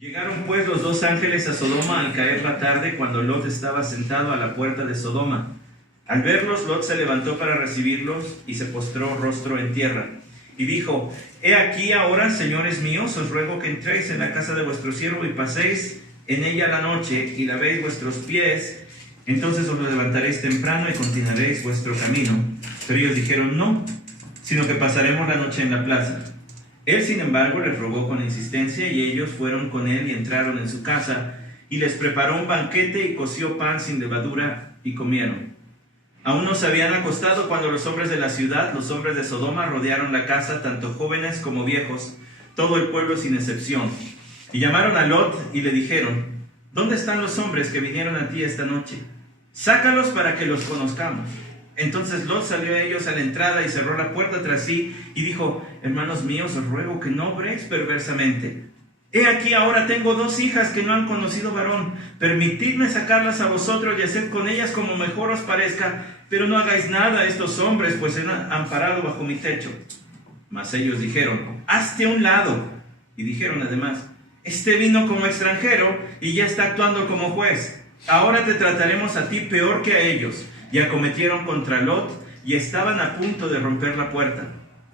Llegaron pues los dos ángeles a Sodoma al caer la tarde, cuando Lot estaba sentado a la puerta de Sodoma. Al verlos, Lot se levantó para recibirlos y se postró rostro en tierra. Y dijo: He aquí ahora, señores míos, os ruego que entréis en la casa de vuestro siervo y paséis en ella la noche y lavéis vuestros pies. Entonces os levantaréis temprano y continuaréis vuestro camino. Pero ellos dijeron: No, sino que pasaremos la noche en la plaza. Él, sin embargo, les rogó con insistencia, y ellos fueron con él y entraron en su casa, y les preparó un banquete y coció pan sin levadura, y comieron. Aún no se habían acostado cuando los hombres de la ciudad, los hombres de Sodoma, rodearon la casa, tanto jóvenes como viejos, todo el pueblo sin excepción. Y llamaron a Lot y le dijeron: ¿Dónde están los hombres que vinieron a ti esta noche? Sácalos para que los conozcamos. Entonces Lot salió a ellos a la entrada y cerró la puerta tras sí y dijo: Hermanos míos, os ruego que no obréis perversamente. He aquí ahora tengo 2 hijas que no han conocido varón. Permitidme sacarlas a vosotros y haced con ellas como mejor os parezca, pero no hagáis nada a estos hombres, pues se han amparado bajo mi techo. Mas ellos dijeron: Hazte a un lado. Y dijeron además: Este vino como extranjero y ya está actuando como juez. Ahora te trataremos a ti peor que a ellos. Y acometieron contra Lot, y estaban a punto de romper la puerta.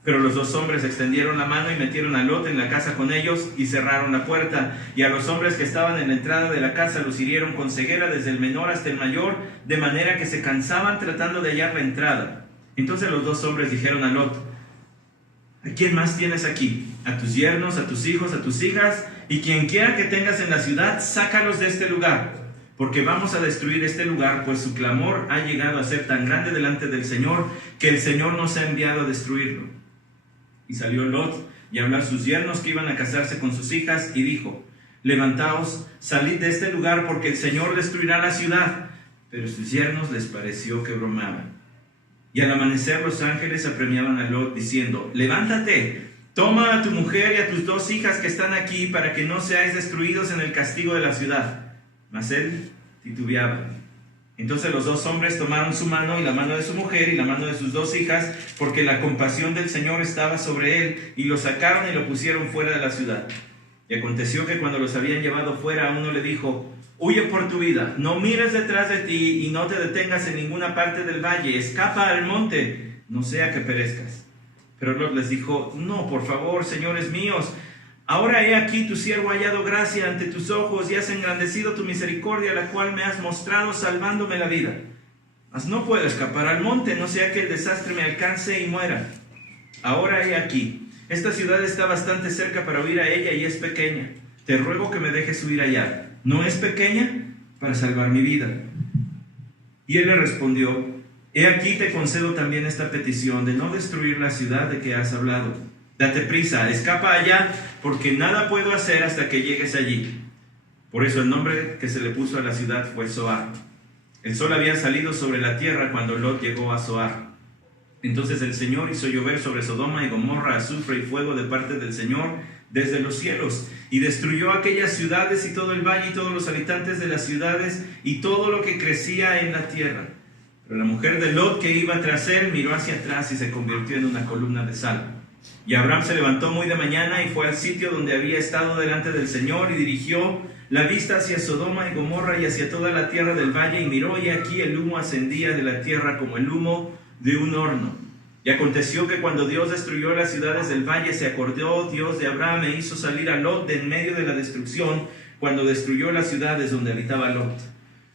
Pero los 2 hombres extendieron la mano y metieron a Lot en la casa con ellos, y cerraron la puerta. Y a los hombres que estaban en la entrada de la casa los hirieron con ceguera desde el menor hasta el mayor, de manera que se cansaban tratando de hallar la entrada. Entonces los 2 hombres dijeron a Lot: ¿A quién más tienes aquí? A tus yernos, a tus hijos, a tus hijas, y quien quiera que tengas en la ciudad, sácalos de este lugar. Porque vamos a destruir este lugar, pues su clamor ha llegado a ser tan grande delante del Señor, que el Señor nos ha enviado a destruirlo. Y salió Lot y habló a sus yernos que iban a casarse con sus hijas, y dijo: Levantaos, salid de este lugar, porque el Señor destruirá la ciudad. Pero sus yernos les pareció que bromaban. Y al amanecer los ángeles apremiaban a Lot, diciendo: Levántate, toma a tu mujer y a tus 2 hijas que están aquí, para que no seáis destruidos en el castigo de la ciudad. Mas él titubeaba. Entonces los 2 hombres tomaron su mano y la mano de su mujer y la mano de sus 2 hijas, porque la compasión del Señor estaba sobre él, y lo sacaron y lo pusieron fuera de la ciudad. Y aconteció que cuando los habían llevado fuera, uno le dijo: Huye por tu vida, no mires detrás de ti y no te detengas en ninguna parte del valle, escapa al monte, no sea que perezcas. Pero Lot les dijo: No, por favor, señores míos, ahora he aquí tu siervo ha hallado gracia ante tus ojos, y has engrandecido tu misericordia, la cual me has mostrado salvándome la vida. Mas no puedo escapar al monte, no sea que el desastre me alcance y muera. Ahora he aquí, esta ciudad está bastante cerca para huir a ella, y es pequeña. Te ruego que me dejes huir allá. ¿No es pequeña? Para salvar mi vida. Y él le respondió: He aquí te concedo también esta petición, de no destruir la ciudad de que has hablado. Date prisa, escapa allá, porque nada puedo hacer hasta que llegues allí. Por eso el nombre que se le puso a la ciudad fue Zoar. El sol había salido sobre la tierra cuando Lot llegó a Zoar. Entonces el Señor hizo llover sobre Sodoma y Gomorra azufre y fuego de parte del Señor desde los cielos, y destruyó aquellas ciudades y todo el valle y todos los habitantes de las ciudades y todo lo que crecía en la tierra. Pero la mujer de Lot, que iba tras él, miró hacia atrás y se convirtió en una columna de sal. Y Abraham se levantó muy de mañana y fue al sitio donde había estado delante del Señor, y dirigió la vista hacia Sodoma y Gomorra y hacia toda la tierra del valle, y miró, y aquí el humo ascendía de la tierra como el humo de un horno. Y aconteció que cuando Dios destruyó las ciudades del valle, se acordó Dios de Abraham e hizo salir a Lot de en medio de la destrucción, cuando destruyó las ciudades donde habitaba Lot.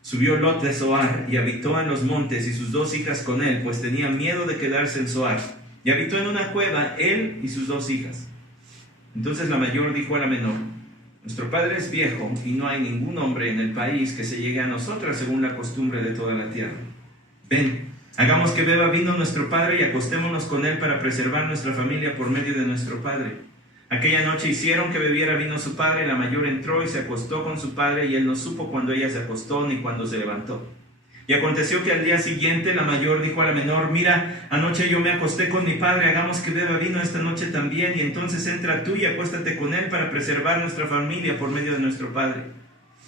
Subió Lot de Zoar y habitó en los montes, y sus 2 hijas con él, pues tenía miedo de quedarse en Zoar. Y habitó en una cueva él y sus 2 hijas. Entonces la mayor dijo a la menor: Nuestro padre es viejo, y no hay ningún hombre en el país que se llegue a nosotras según la costumbre de toda la tierra. Ven, hagamos que beba vino nuestro padre, y acostémonos con él para preservar nuestra familia por medio de nuestro padre. Aquella noche hicieron que bebiera vino su padre, y la mayor entró y se acostó con su padre, y él no supo cuando ella se acostó ni cuando se levantó. Y aconteció que al día siguiente la mayor dijo a la menor: Mira, anoche yo me acosté con mi padre, hagamos que beba vino esta noche también, y entonces entra tú y acuéstate con él para preservar nuestra familia por medio de nuestro padre.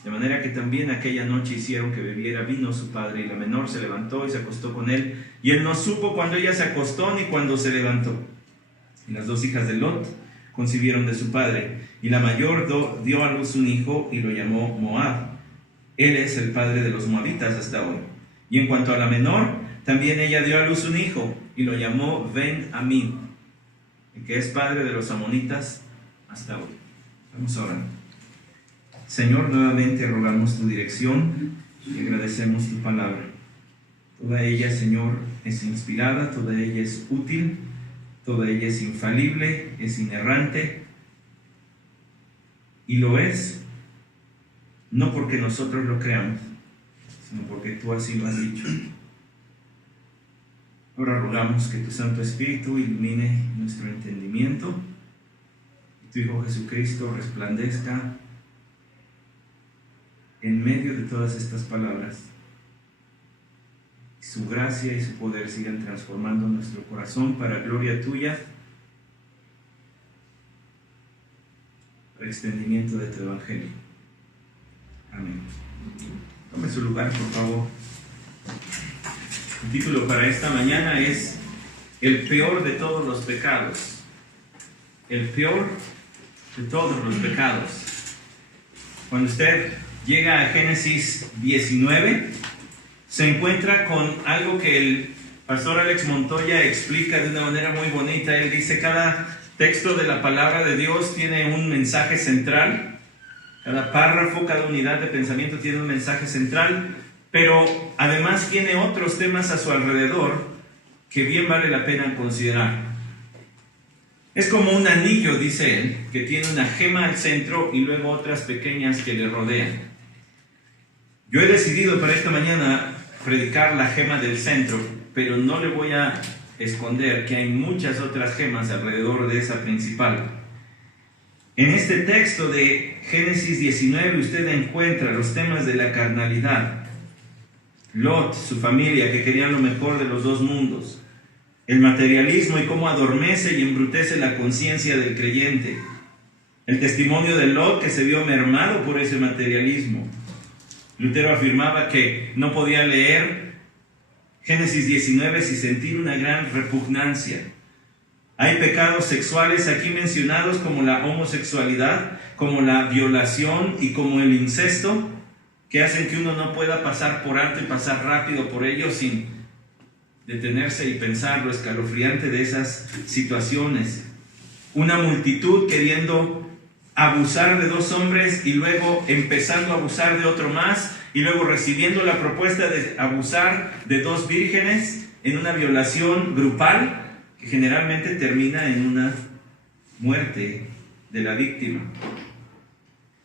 De manera que también aquella noche hicieron que bebiera vino su padre, y la menor se levantó y se acostó con él, y él no supo cuando ella se acostó ni cuando se levantó. Y las 2 hijas de Lot concibieron de su padre, y la mayor dio a luz un hijo y lo llamó Moab. Él es el padre de los moabitas hasta hoy. Y en cuanto a la menor, también ella dio a luz un hijo y lo llamó Ben-Ammi, que es padre de los amonitas hasta hoy. Vamos a orar. Señor, nuevamente rogamos tu dirección y agradecemos tu palabra. Toda ella, Señor, es inspirada, toda ella es útil, toda ella es infalible, es inerrante, y lo es no porque nosotros lo creamos, sino porque tú así lo has dicho. Ahora rogamos que tu Santo Espíritu ilumine nuestro entendimiento y tu Hijo Jesucristo resplandezca en medio de todas estas palabras. Su gracia y su poder sigan transformando nuestro corazón para gloria tuya, para extendimiento de tu evangelio. Amén. Tome su lugar, por favor. El título para esta mañana es El peor de todos los pecados. El peor de todos los pecados. Cuando usted llega a Génesis 19, se encuentra con algo que el pastor Alex Montoya explica de una manera muy bonita. Él dice, cada texto de la palabra de Dios tiene un mensaje central. Cada párrafo, cada unidad de pensamiento tiene un mensaje central, pero además tiene otros temas a su alrededor que bien vale la pena considerar. Es como un anillo, dice él, que tiene una gema al centro y luego otras pequeñas que le rodean. Yo he decidido para esta mañana predicar la gema del centro, pero no le voy a esconder que hay muchas otras gemas alrededor de esa principal. En este texto de Génesis 19 usted encuentra los temas de la carnalidad, Lot, su familia, que querían lo mejor de los dos mundos, el materialismo y cómo adormece y embrutece la conciencia del creyente, el testimonio de Lot que se vio mermado por ese materialismo. Lutero afirmaba que no podía leer Génesis 19 sin sentir una gran repugnancia. Hay pecados sexuales aquí mencionados como la homosexualidad, como la violación y como el incesto, que hacen que uno no pueda pasar por alto y pasar rápido por ellos sin detenerse y pensar lo escalofriante de esas situaciones. Una multitud queriendo abusar de dos hombres y luego empezando a abusar de otro más y luego recibiendo la propuesta de abusar de dos vírgenes en una violación grupal que generalmente termina en una muerte de la víctima.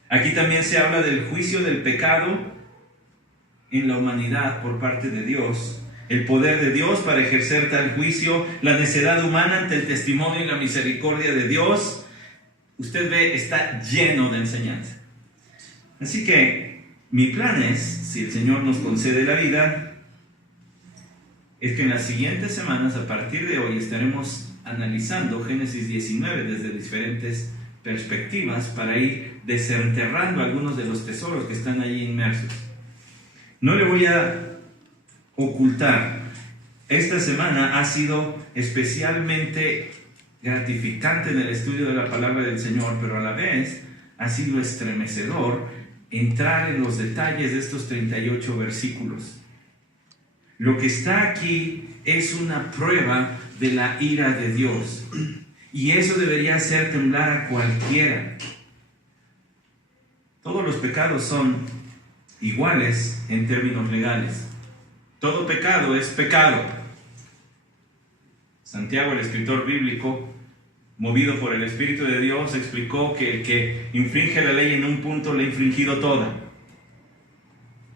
Aquí también se habla del juicio del pecado en la humanidad por parte de Dios, el poder de Dios para ejercer tal juicio, la necedad humana ante el testimonio y la misericordia de Dios. Usted ve, está lleno de enseñanza. Así que mi plan es, si el Señor nos concede la vida, es que en las siguientes semanas, a partir de hoy, estaremos analizando Génesis 19 desde diferentes perspectivas para ir desenterrando algunos de los tesoros que están allí inmersos. No le voy a ocultar, esta semana ha sido especialmente gratificante en el estudio de la palabra del Señor, pero a la vez ha sido estremecedor entrar en los detalles de estos 38 versículos. Lo que está aquí es una prueba de la ira de Dios, y eso debería hacer temblar a cualquiera. Todos los pecados son iguales en términos legales. Todo pecado es pecado. Santiago, el escritor bíblico, movido por el Espíritu de Dios, explicó que el que infringe la ley en un punto la ha infringido toda.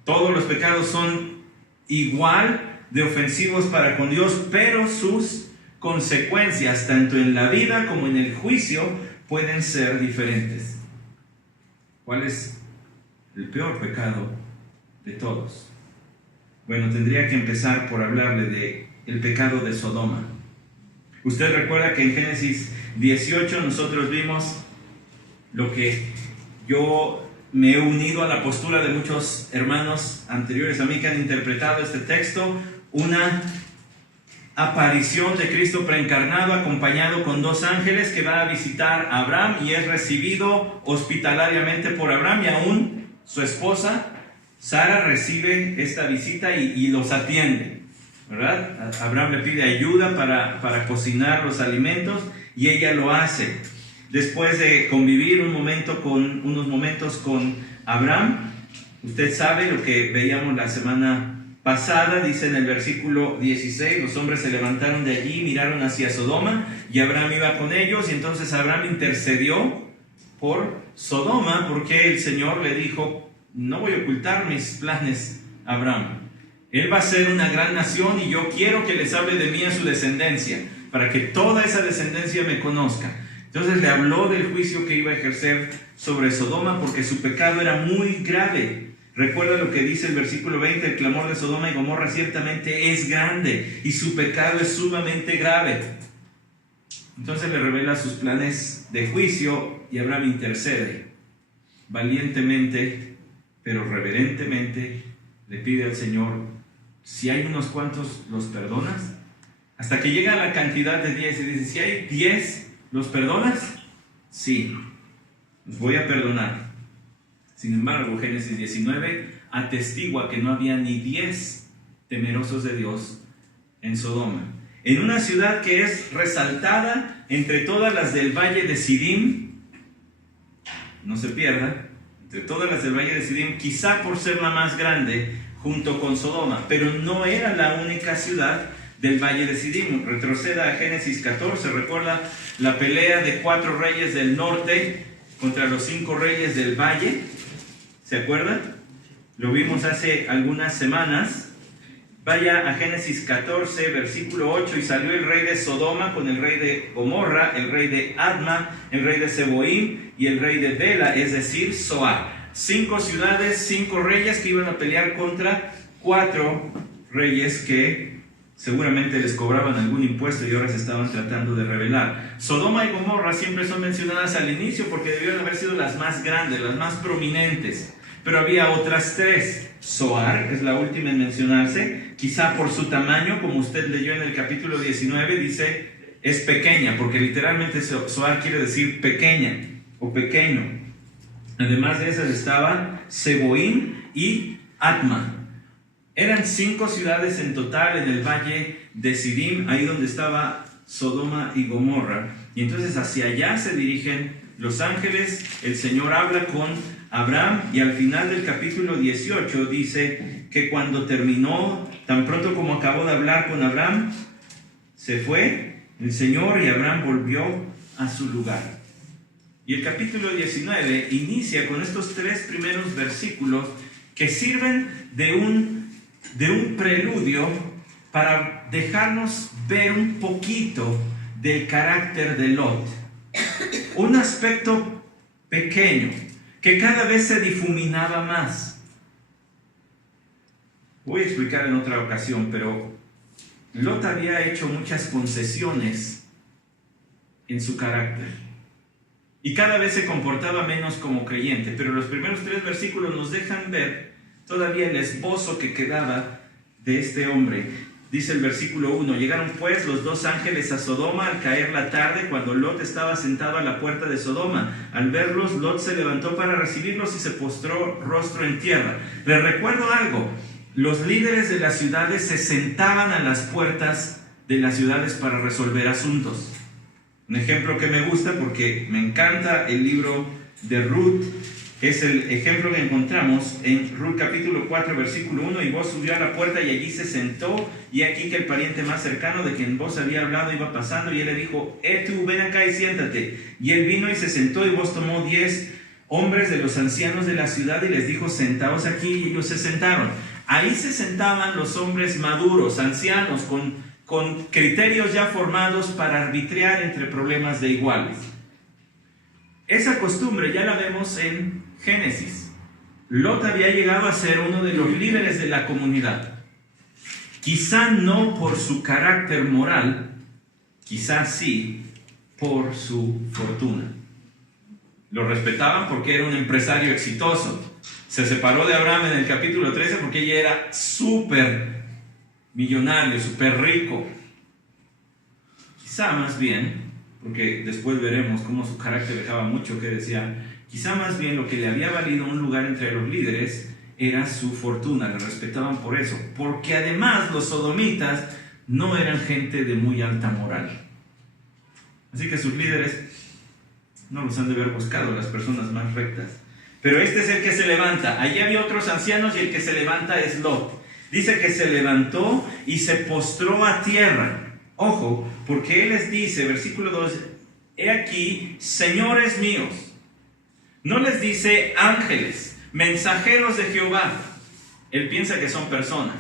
Todos los pecados son igual de ofensivos para con Dios, pero sus consecuencias, tanto en la vida como en el juicio, pueden ser diferentes. ¿Cuál es el peor pecado de todos? Bueno, tendría que empezar por hablarle de el pecado de Sodoma. Usted recuerda que en Génesis 18 nosotros vimos lo que yo me he unido a la postura de muchos hermanos anteriores a mí que han interpretado este texto, una aparición de Cristo preencarnado acompañado con dos ángeles que va a visitar a Abraham y es recibido hospitalariamente por Abraham, y aún su esposa Sara recibe esta visita y los atiende, ¿verdad? Abraham le pide ayuda para cocinar los alimentos y ella lo hace. Después de convivir unos momentos con Abraham, usted sabe lo que veíamos la semana pasada, dice en el versículo 16, los hombres se levantaron de allí, miraron hacia Sodoma y Abraham iba con ellos, y entonces Abraham intercedió por Sodoma porque el Señor le dijo: no voy a ocultar mis planes a Abraham. Él va a ser una gran nación y yo quiero que les hable de mí a su descendencia, para que toda esa descendencia me conozca. Entonces le habló del juicio que iba a ejercer sobre Sodoma porque su pecado era muy grave. Recuerda lo que dice el versículo 20: el clamor de Sodoma y Gomorra ciertamente es grande y su pecado es sumamente grave. Entonces le revela sus planes de juicio y Abraham intercede. Valientemente, pero reverentemente, le pide al Señor: si hay unos cuantos, ¿los perdonas? Hasta que llega a la cantidad de 10 y dice: si hay 10, ¿los perdonas? Sí, los voy a perdonar. Sin embargo, Génesis 19 atestigua que no había ni 10 temerosos de Dios en Sodoma. En una ciudad que es resaltada entre todas las del valle de Sidim, no se pierda, entre todas las del valle de Sidim, quizá por ser la más grande junto con Sodoma, pero no era la única ciudad del valle de Sidim. Retroceda a Génesis 14, recuerda la pelea de 4 reyes del norte contra los 5 reyes del valle, ¿se acuerdan? Lo vimos hace algunas semanas. Vaya a Génesis 14, versículo 8, y salió el rey de Sodoma con el rey de Gomorra, el rey de Adma, el rey de Seboim y el rey de Bela, es decir, Zoar. 5 ciudades, 5 reyes que iban a pelear contra 4 reyes que seguramente les cobraban algún impuesto y ahora se estaban tratando de rebelar. Sodoma y Gomorra siempre son mencionadas al inicio porque debieron haber sido las más grandes, las más prominentes. Pero había otras 3. Zoar es la última en mencionarse, quizá por su tamaño, como usted leyó en el capítulo 19, dice es pequeña, porque literalmente Zoar quiere decir pequeña o pequeño. Además de esas estaban Seboim y Adma. Eran 5 ciudades en total en el valle de Sidim, ahí donde estaba Sodoma y Gomorra. Y entonces hacia allá se dirigen los ángeles. El Señor habla con Abraham y al final del capítulo 18 dice que cuando terminó, tan pronto como acabó de hablar con Abraham, se fue el Señor y Abraham volvió a su lugar. Y el capítulo 19 inicia con estos 3 primeros versículos que sirven de un preludio para dejarnos ver un poquito del carácter de Lot. Un aspecto pequeño que cada vez se difuminaba más. Voy a explicar en otra ocasión, pero Lot había hecho muchas concesiones en su carácter y cada vez se comportaba menos como creyente, pero los primeros 3 versículos nos dejan ver todavía el esbozo que quedaba de este hombre. Dice el versículo 1: llegaron pues los 2 ángeles a Sodoma al caer la tarde, cuando Lot estaba sentado a la puerta de Sodoma. Al verlos, Lot se levantó para recibirlos y se postró rostro en tierra. Les recuerdo algo: los líderes de las ciudades se sentaban a las puertas de las ciudades para resolver asuntos. Un ejemplo que me gusta porque me encanta el libro de Ruth es el ejemplo que encontramos en Ruth capítulo 4 versículo 1: y Boaz subió a la puerta y allí se sentó, y aquí que el pariente más cercano de quien Boaz había hablado iba pasando, y él le dijo: tú ven acá y siéntate. Y él vino y se sentó, y Boaz tomó 10 hombres de los ancianos de la ciudad y les dijo: sentaos aquí, y ellos se sentaron. Ahí se sentaban los hombres maduros, ancianos, con criterios ya formados para arbitrar entre problemas de iguales. Esa costumbre ya la vemos en Génesis. Lot había llegado a ser uno de los líderes de la comunidad. Quizá no por su carácter moral, quizá sí por su fortuna. Lo respetaban porque era un empresario exitoso. Se separó de Abraham en el capítulo 13 porque ella era súper millonario, súper rico. Quizá más bien, porque después veremos cómo su carácter dejaba mucho que decía, quizá más bien lo que le había valido un lugar entre los líderes era su fortuna, le respetaban por eso, porque además los sodomitas no eran gente de muy alta moral. Así que sus líderes no los han de haber buscado, las personas más rectas. Pero este es el que se levanta. Allí había otros ancianos y el que se levanta es Lot. Dice que se levantó y se postró a tierra. Ojo, porque él les dice, versículo 2, he aquí, señores míos. No les dice ángeles, mensajeros de Jehová. Él piensa que son personas.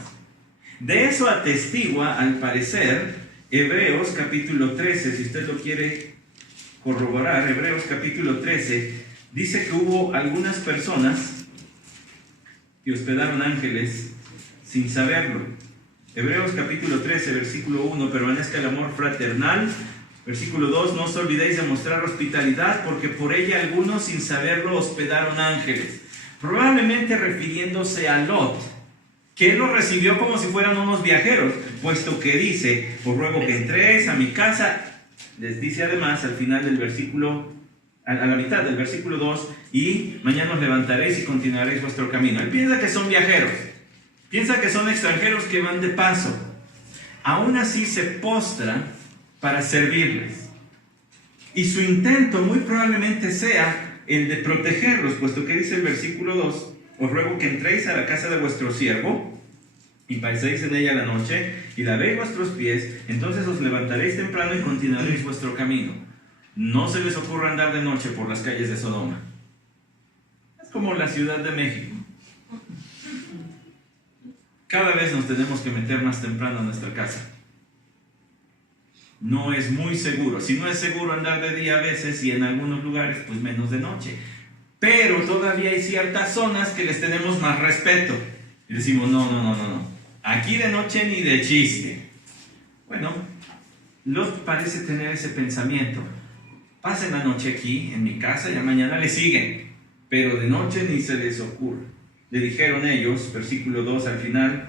De eso atestigua, al parecer, Hebreos capítulo 13, si usted lo quiere corroborar. Hebreos capítulo 13 dice que hubo algunas personas que hospedaron ángeles sin saberlo. Hebreos capítulo 13, versículo 1, permanezca el amor fraternal. Versículo 2, no os olvidéis de mostrar hospitalidad, porque por ella algunos sin saberlo hospedaron ángeles. Probablemente refiriéndose a Lot, que él lo recibió como si fueran unos viajeros, puesto que dice, os ruego que entréis a mi casa. Les dice además al final del versículo, a la mitad del versículo 2, y mañana os levantaréis y continuaréis vuestro camino. Él piensa que son viajeros, piensa que son extranjeros que van de paso. Aún así se postra para servirles. Y su intento muy probablemente sea el de protegerlos, puesto que dice el versículo 2, os ruego que entréis a la casa de vuestro siervo y paséis en ella la noche y lavéis vuestros pies, entonces os levantaréis temprano y continuaréis vuestro camino. No se les ocurra andar de noche por las calles de Sodoma. Es como la Ciudad de México. Cada vez nos tenemos que meter más temprano a nuestra casa. No es muy seguro. Si no es seguro andar de día a veces, y en algunos lugares pues menos de noche. Pero todavía hay ciertas zonas que les tenemos más respeto. Y decimos, no. Aquí de noche ni de chiste. Bueno, Lot parece tener ese pensamiento. Pasen la noche aquí, en mi casa, y mañana le siguen. Pero de noche ni se les ocurre. Le dijeron ellos, versículo 2 al final,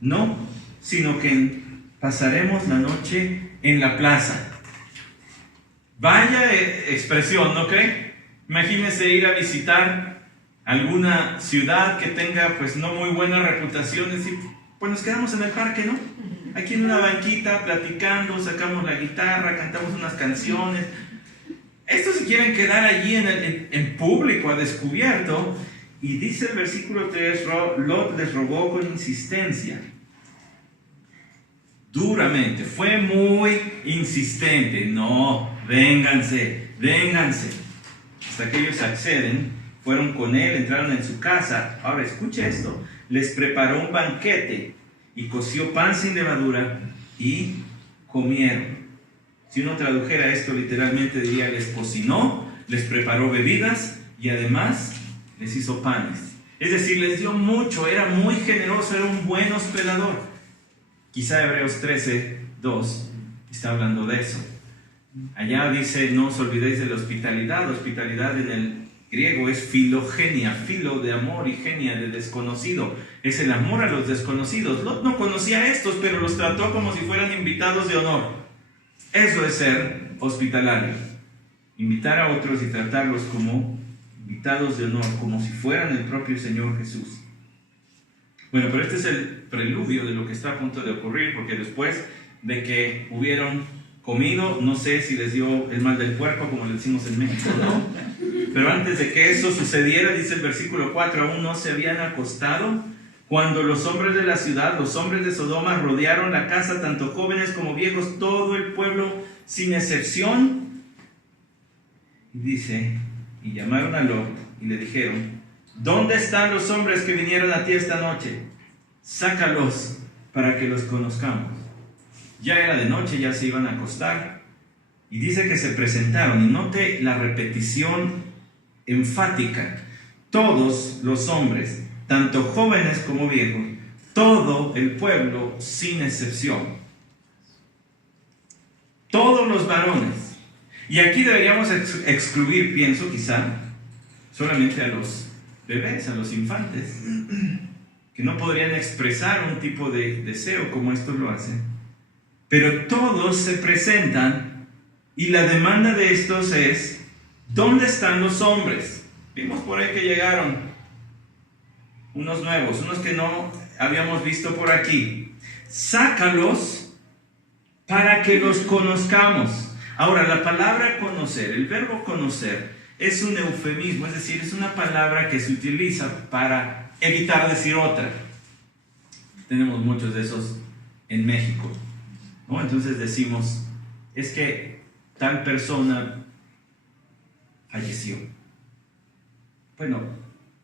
no, sino que pasaremos la noche en la plaza. Vaya expresión, ¿no cree? Imagínese ir a visitar alguna ciudad que tenga pues no muy buena reputación y decir, pues nos quedamos en el parque, ¿no? Aquí en una banquita platicando, sacamos la guitarra, cantamos unas canciones. Estos se quieren quedar allí en público, a descubierto. Y dice el versículo 3, Lot les rogó con insistencia. Duramente, fue muy insistente. No, vénganse. Hasta que ellos acceden, fueron con él, entraron en su casa. Ahora escuche esto, les preparó un banquete y coció pan sin levadura y comieron. Si uno tradujera esto literalmente diría, les cocinó, les preparó bebidas y además les hizo panes. Es decir, les dio mucho, era muy generoso, era un buen hospedador. Quizá Hebreos 13, 2 está hablando de eso. Allá dice, no os olvidéis de la hospitalidad. Hospitalidad en el griego es filogenia, filo de amor y genia de desconocido. Es el amor a los desconocidos. Lot no conocía a estos, pero los trató como si fueran invitados de honor. Eso es ser hospitalario. Invitar a otros y tratarlos como invitados de honor, como si fueran el propio Señor Jesús. Bueno, pero este es el preludio de lo que está a punto de ocurrir, porque después de que hubieron comido, no sé si les dio el mal del puerco, como le decimos en México, ¿no? Pero antes de que eso sucediera, dice el versículo 4, aún no se habían acostado, cuando los hombres de la ciudad, los hombres de Sodoma, rodearon la casa, tanto jóvenes como viejos, todo el pueblo sin excepción. Y dice, y llamaron a Lot y le dijeron, ¿dónde están los hombres que vinieron a ti esta noche? Sácalos para que los conozcamos. Ya era de noche, ya se iban a acostar. Y dice que se presentaron, y note la repetición enfática. Todos los hombres, tanto jóvenes como viejos, todo el pueblo sin excepción. Todos los varones. Y aquí deberíamos excluir, pienso quizá, solamente a los bebés, a los infantes, que no podrían expresar un tipo de deseo como estos lo hacen. Pero todos se presentan y la demanda de estos es: ¿dónde están los hombres? Vimos por ahí que llegaron unos nuevos, unos que no habíamos visto por aquí. Sácalos para que los conozcamos. Ahora, la palabra conocer, el verbo conocer, es un eufemismo, es decir, es una palabra que se utiliza para evitar decir otra. Tenemos muchos de esos en México, ¿no? Entonces decimos, es que tal persona falleció. Bueno,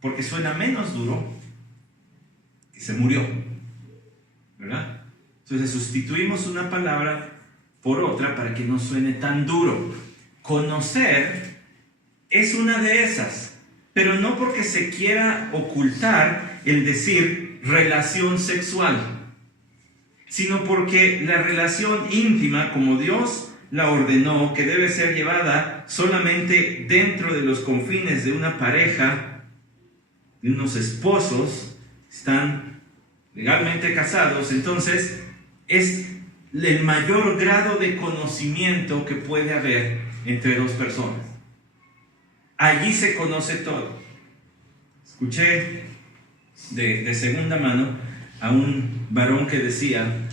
porque suena menos duro que se murió, ¿verdad? Entonces sustituimos una palabra por otra para que no suene tan duro. Conocer es una de esas, pero no porque se quiera ocultar el decir relación sexual, sino porque la relación íntima, como Dios la ordenó, que debe ser llevada solamente dentro de los confines de una pareja, de unos esposos, están legalmente casados, entonces es el mayor grado de conocimiento que puede haber entre dos personas. Allí se conoce todo. Escuché de segunda mano a un varón que decía,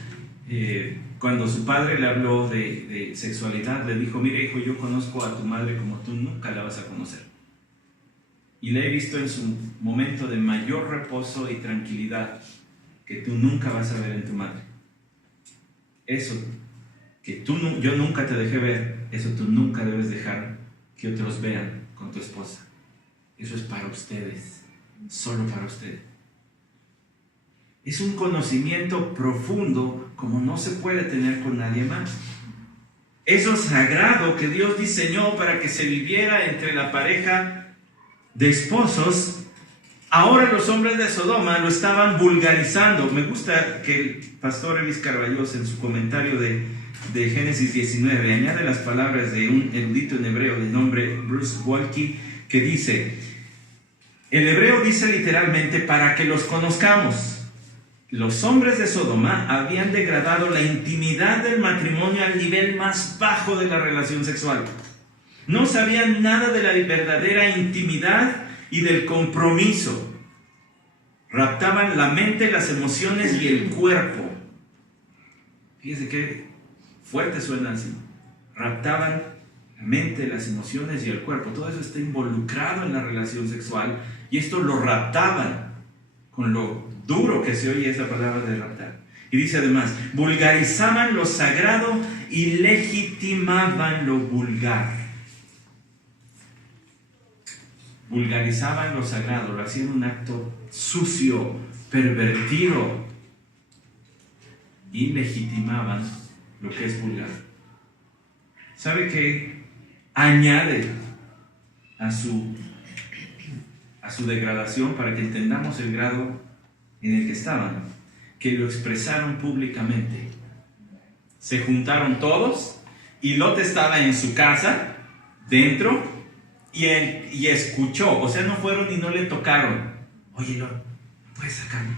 cuando su padre le habló de sexualidad, le dijo: mire, hijo, yo conozco a tu madre como tú nunca la vas a conocer, y la he visto en su momento de mayor reposo y tranquilidad que tú nunca vas a ver en tu madre. Eso que yo nunca te dejé ver, eso tú nunca debes dejar que otros vean con tu esposa. Eso es para ustedes, solo para ustedes. Es un conocimiento profundo como no se puede tener con nadie más. Eso sagrado que Dios diseñó para que se viviera entre la pareja de esposos, ahora los hombres de Sodoma lo estaban vulgarizando. Me gusta que el pastor Elvis Carballos, en su comentario de Génesis 19, añade las palabras de un erudito en hebreo de nombre Bruce Waltke, que dice: el hebreo dice literalmente para que los conozcamos. Los hombres de Sodoma habían degradado la intimidad del matrimonio al nivel más bajo de la relación sexual. No sabían nada de la verdadera intimidad y del compromiso. Raptaban la mente, las emociones y el cuerpo. Fíjense qué fuerte suena así. Raptaban la mente, las emociones y el cuerpo. Todo eso está involucrado en la relación sexual, y esto lo raptaban, con lo duro que se oye esa palabra de raptar. Y dice además, vulgarizaban lo sagrado y legitimaban lo vulgar. Vulgarizaban lo sagrado, lo hacían un acto sucio, pervertido, y legitimaban lo que es vulgar. ¿Sabe qué añade a su degradación, para que entendamos el grado en el que estaban? Que lo expresaron públicamente. Se juntaron todos y Lot estaba en su casa, dentro, y escuchó. O sea, no fueron y no le tocaron. Oye, Lot, ¿puedes sacarme?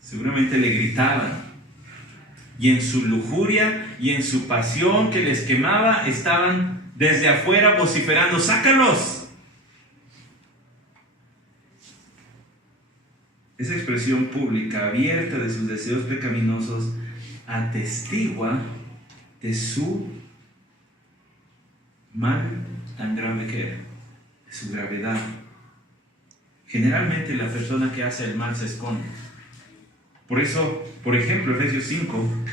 Seguramente le gritaban. Y en su lujuria y en su pasión que les quemaba, estaban desde afuera vociferando: ¡sácalos! Esa expresión pública, abierta de sus deseos pecaminosos, atestigua de su mal tan grave que era, de su gravedad. Generalmente la persona que hace el mal se esconde. Por eso, por ejemplo, Efesios 5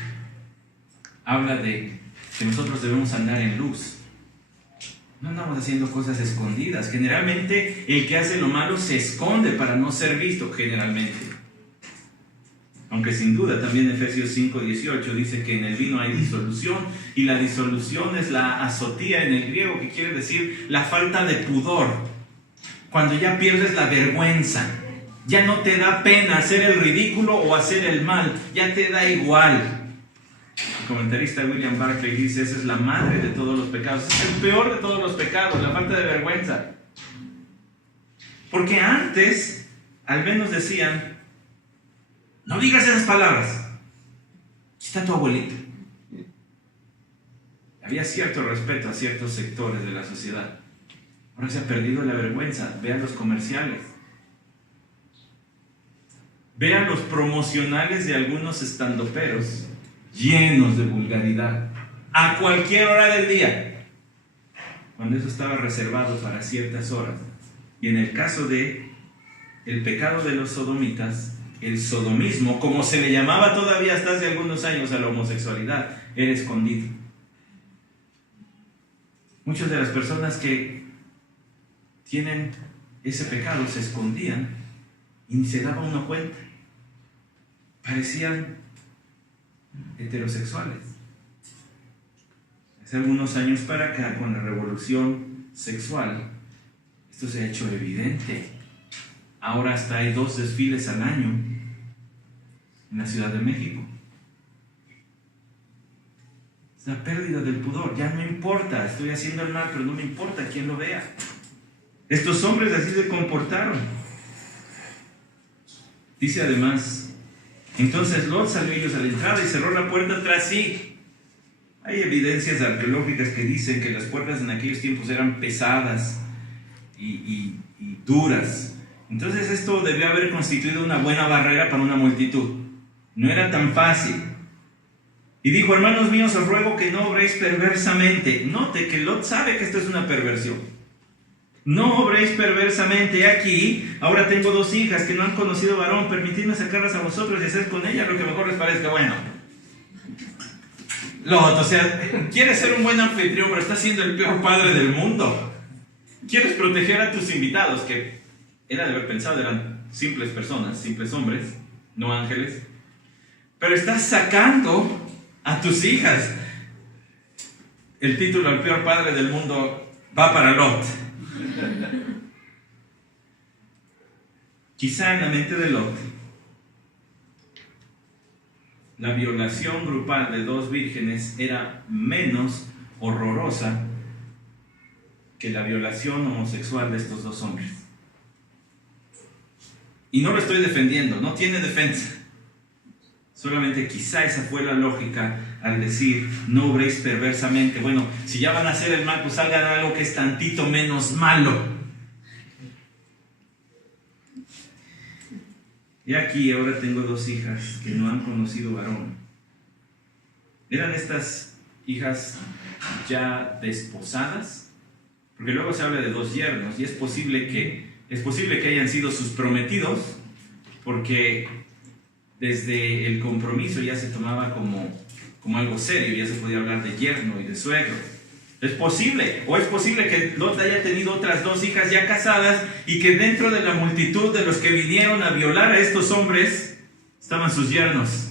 habla de que nosotros debemos andar en luz. No andamos haciendo cosas escondidas. Generalmente el que hace lo malo se esconde para no ser visto, generalmente. Aunque sin duda también Efesios 5:18 dice que en el vino hay disolución, y la disolución es la azotía en el griego, que quiere decir la falta de pudor. Cuando ya pierdes la vergüenza, ya no te da pena hacer el ridículo o hacer el mal, ya te da igual. El comentarista William Barclay dice: esa es la madre de todos los pecados, es el peor de todos los pecados, la falta de vergüenza. Porque antes, al menos decían: no digas esas palabras. está tu abuelita. Había cierto respeto a ciertos sectores de la sociedad. Ahora se ha perdido la vergüenza. Vean los comerciales. Vean los promocionales de algunos estandoperos llenos de vulgaridad a cualquier hora del día, cuando eso estaba reservado para ciertas horas. Y en el caso de el pecado de los sodomitas, el sodomismo, como se le llamaba todavía hasta hace algunos años a la homosexualidad, era escondido. Muchas de las personas que tienen ese pecado se escondían y ni se daba uno cuenta. Parecían heterosexuales. Hace algunos años para acá, con la revolución sexual, esto se ha hecho evidente. Ahora hasta hay 2 desfiles al año en la Ciudad de México. Es la pérdida del pudor. Ya no importa, estoy haciendo el mal, pero no me importa quién lo vea. Estos hombres así se comportaron. Dice además, entonces Lot salió ellos a la entrada y cerró la puerta tras sí. Hay evidencias arqueológicas que dicen que las puertas en aquellos tiempos eran pesadas y duras. Entonces esto debió haber constituido una buena barrera para una multitud. No era tan fácil. Y dijo, hermanos míos, os ruego que no obréis perversamente. Note que Lot sabe que esto es una perversión. No obréis perversamente. Aquí, ahora tengo 2 hijas que no han conocido varón. Permitidme sacarlas a vosotros y hacer con ellas lo que mejor les parezca. Bueno, Lot, o sea, quieres ser un buen anfitrión, pero estás siendo el peor padre del mundo. Quieres proteger a tus invitados, que era de haber pensado, eran simples personas, simples hombres, no ángeles. Pero estás sacando a tus hijas. El título, el peor padre del mundo, va para Lot. Quizá en la mente de Lot, la violación grupal de 2 vírgenes era menos horrorosa que la violación homosexual de estos 2 hombres. Y no lo estoy defendiendo, no tiene defensa. Solamente quizá esa fue la lógica al decir, no obréis perversamente. Bueno, si ya van a hacer el mal, pues hagan algo que es tantito menos malo. Y aquí ahora tengo 2 hijas que no han conocido varón. ¿Eran estas hijas ya desposadas? Porque luego se habla de 2 yernos y es posible que hayan sido sus prometidos, porque desde el compromiso ya se tomaba como algo serio, ya se podía hablar de yerno y de suegro. Es posible, o es posible que Lot haya tenido otras 2 hijas ya casadas y que dentro de la multitud de los que vinieron a violar a estos hombres estaban sus yernos.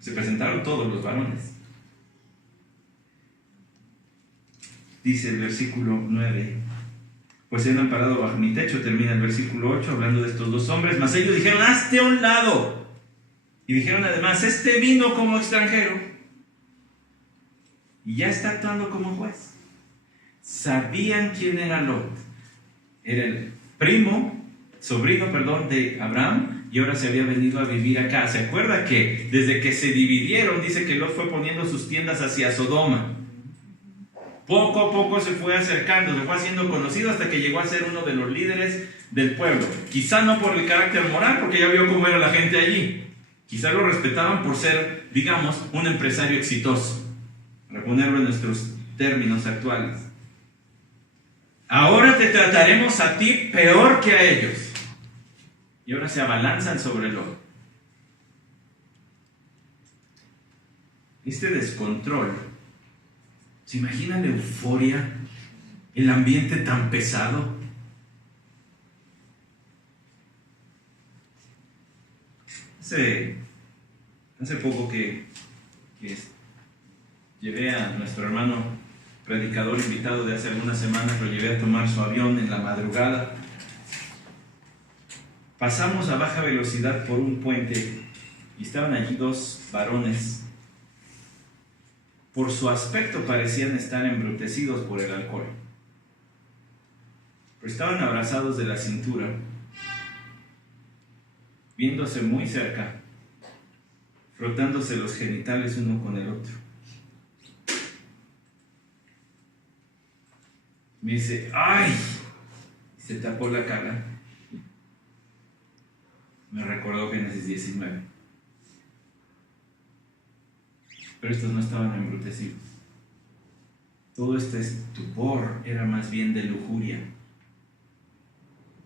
Se presentaron todos los varones. Dice el versículo 9, pues se han parado bajo mi techo, termina el versículo 8 hablando de estos 2 hombres, mas ellos dijeron, hazte a un lado. Y dijeron además, este vino como extranjero y ya está actuando como juez. Sabían quién era Lot. Era el sobrino de Abraham, y ahora se había venido a vivir acá. ¿Se acuerda que desde que se dividieron, dice que Lot fue poniendo sus tiendas hacia Sodoma? Poco a poco se fue acercando, se fue haciendo conocido hasta que llegó a ser uno de los líderes del pueblo. Quizá no por el carácter moral, porque ya vio cómo era la gente allí. Quizá lo respetaban por ser, digamos, un empresario exitoso, para ponerlo en nuestros términos actuales. Ahora te trataremos a ti peor que a ellos. Y ahora se abalanzan sobre Lot. Este descontrol, ¿se imagina la euforia? El ambiente tan pesado. Hace poco que llevé a nuestro hermano predicador invitado de hace algunas semanas, lo llevé a tomar su avión en la madrugada. Pasamos a baja velocidad por un puente y estaban allí 2 varones. Por su aspecto parecían estar embrutecidos por el alcohol, pero estaban abrazados de la cintura, viéndose muy cerca, frotándose los genitales uno con el otro. Me dice, ¡ay! Se tapó la cara. Me recordó Génesis 19. Pero estos no estaban embrutecidos. Todo este estupor era más bien de lujuria.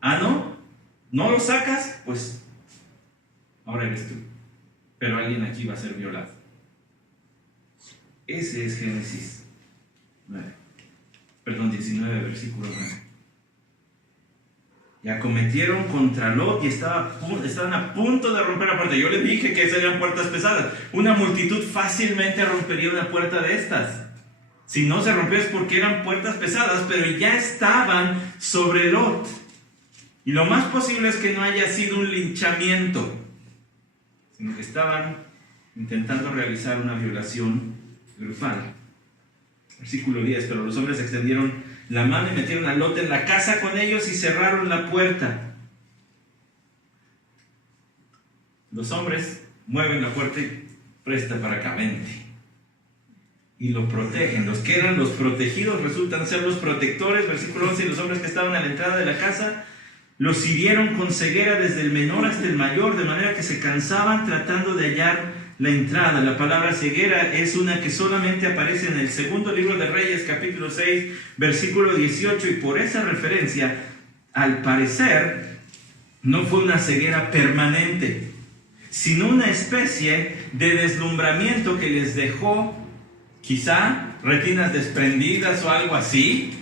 ¿Ah, no? ¿No lo sacas? Pues ahora eres tú. Pero alguien aquí va a ser violado. Ese es Génesis 19, versículo 9. Y acometieron contra Lot y estaban a punto de romper la puerta. Yo les dije que esas eran puertas pesadas. Una multitud fácilmente rompería una puerta de estas. Si no se rompió es porque eran puertas pesadas, pero ya estaban sobre Lot. Y lo más posible es que no haya sido un linchamiento, sino que estaban intentando realizar una violación grupal. Versículo 10, pero los hombres extendieron la mano y metieron a Lot en la casa con ellos y cerraron la puerta. Los hombres mueven la puerta y presta para que vente. Y lo protegen. Los que eran los protegidos resultan ser los protectores. Versículo 11, y los hombres que estaban a la entrada de la casa los hirieron con ceguera desde el menor hasta el mayor, de manera que se cansaban tratando de hallar la entrada. La palabra ceguera es una que solamente aparece en el segundo libro de Reyes, capítulo 6, versículo 18, y por esa referencia, al parecer, no fue una ceguera permanente, sino una especie de deslumbramiento que les dejó quizá retinas desprendidas o algo así,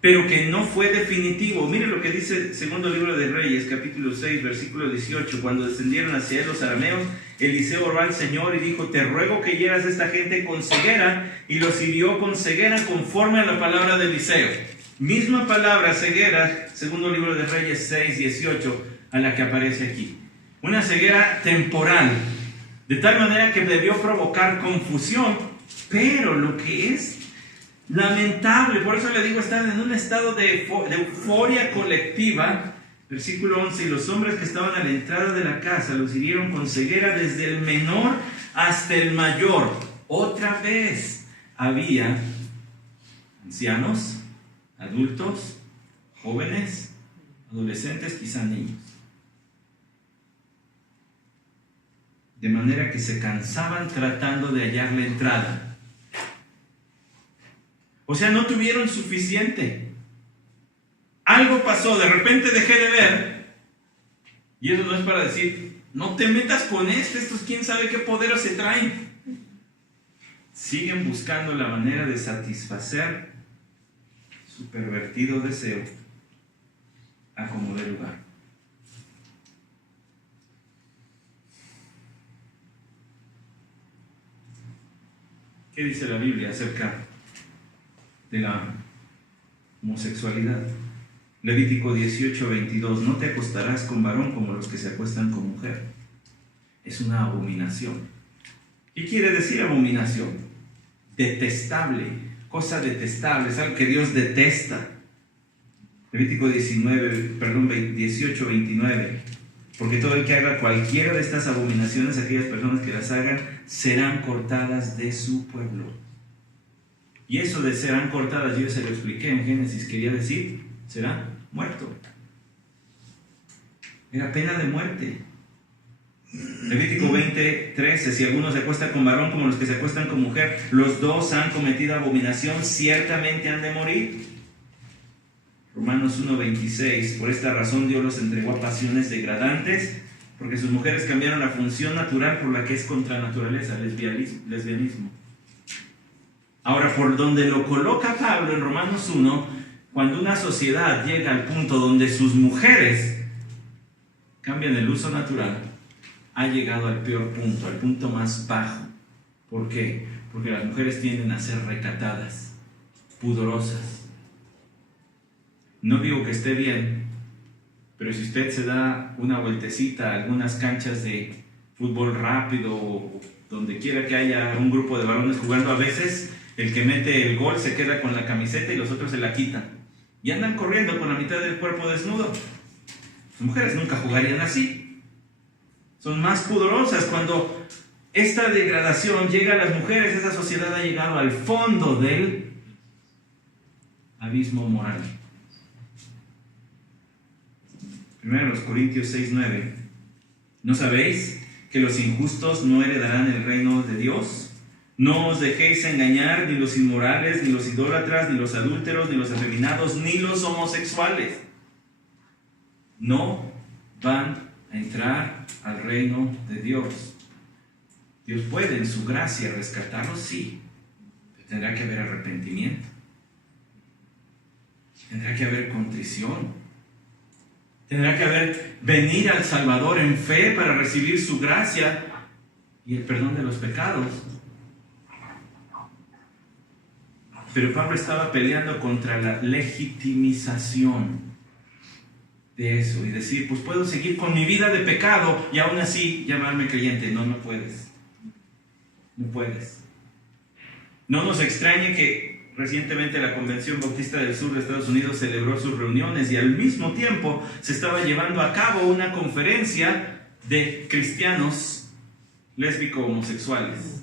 pero que no fue definitivo. Mire lo que dice el segundo libro de Reyes, capítulo 6, versículo 18. Cuando descendieron hacia él los arameos, Eliseo oró al Señor y dijo: te ruego que hieras a esta gente con ceguera, y los hirió con ceguera conforme a la palabra de Eliseo. Misma palabra, ceguera, segundo libro de Reyes 6, 18, a la que aparece aquí. Una ceguera temporal, de tal manera que debió provocar confusión, pero lo que es lamentable, por eso le digo, estaban en un estado de euforia colectiva. Versículo 11, y los hombres que estaban a la entrada de la casa los hirieron con ceguera desde el menor hasta el mayor. Otra vez había ancianos, adultos, jóvenes, adolescentes, quizá niños. De manera que se cansaban tratando de hallar la entrada. O sea, no tuvieron suficiente. Algo pasó, de repente dejé de ver. Y eso no es para decir, no te metas con estos quién sabe qué poderes se traen. Siguen buscando la manera de satisfacer su pervertido deseo a como dé lugar. ¿Qué dice la Biblia acerca de la homosexualidad? Levítico 18, 22. No te acostarás con varón como los que se acuestan con mujer. Es una abominación. ¿Qué quiere decir abominación? Detestable, cosa detestable, es algo que Dios detesta. Levítico 18, 29. Porque todo el que haga cualquiera de estas abominaciones, aquellas personas que las hagan, serán cortadas de su pueblo. Y eso de serán cortadas, yo se lo expliqué en Génesis, quería decir, será muerto. Era pena de muerte. Levítico 20, 13, si alguno se acuesta con varón como los que se acuestan con mujer, los dos han cometido abominación, ciertamente han de morir. Romanos 1, 26, por esta razón Dios los entregó a pasiones degradantes, porque sus mujeres cambiaron la función natural por la que es contra naturaleza, lesbianismo. Ahora, por donde lo coloca Pablo en Romanos 1, cuando una sociedad llega al punto donde sus mujeres cambian el uso natural, ha llegado al peor punto, al punto más bajo. ¿Por qué? Porque las mujeres tienden a ser recatadas, pudorosas. No digo que esté bien, pero si usted se da una vueltecita a algunas canchas de fútbol rápido o donde quiera que haya un grupo de varones jugando, a veces el que mete el gol se queda con la camiseta y los otros se la quitan. Y andan corriendo con la mitad del cuerpo desnudo. Las mujeres nunca jugarían así. Son más pudorosas. esta degradación llega a las mujeres, esa sociedad ha llegado al fondo del abismo moral. 1 Corintios 6:9. ¿No sabéis que los injustos no heredarán el reino de Dios? No os dejéis engañar, ni los inmorales, ni los idólatras, ni los adúlteros, ni los afeminados, ni los homosexuales. No van a entrar al reino de Dios. Dios puede en su gracia rescatarlos, sí, pero tendrá que haber arrepentimiento. Tendrá que haber contrición. Tendrá que haber venir al Salvador en fe para recibir su gracia y el perdón de los pecados. Pero Pablo estaba peleando contra la legitimización de eso y decir, pues puedo seguir con mi vida de pecado y aún así llamarme creyente. No, no puedes. No puedes. No nos extrañe que recientemente la Convención Bautista del Sur de Estados Unidos celebró sus reuniones y al mismo tiempo se estaba llevando a cabo una conferencia de cristianos lésbico-homosexuales.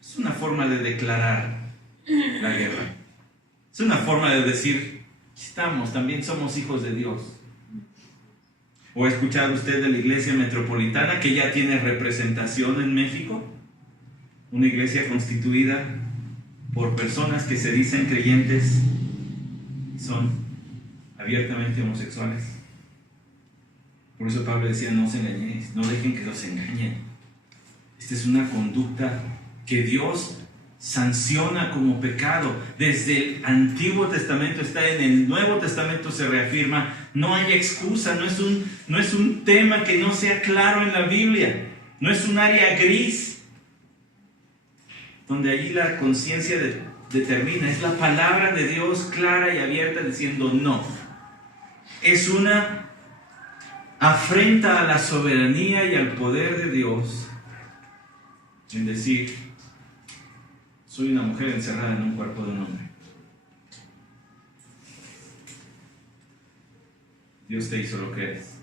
Es una forma de declarar la guerra. Es una forma de decir, estamos, también somos hijos de Dios. ¿O ha escuchado usted de la iglesia metropolitana que ya tiene representación en México? Una iglesia constituida por personas que se dicen creyentes y son abiertamente homosexuales. Por eso Pablo decía, no os engañéis, no dejen que los engañen. Esta es una conducta que Dios sanciona como pecado. Desde el Antiguo Testamento está, en el Nuevo Testamento se reafirma. No hay excusa, no es un tema que no sea claro en la Biblia, no es un área gris donde allí la conciencia determina. Es la palabra de Dios clara y abierta diciendo no. Es una afrenta a la soberanía y al poder de Dios en decir, soy una mujer encerrada en un cuerpo de un hombre. Dios te hizo lo que eres.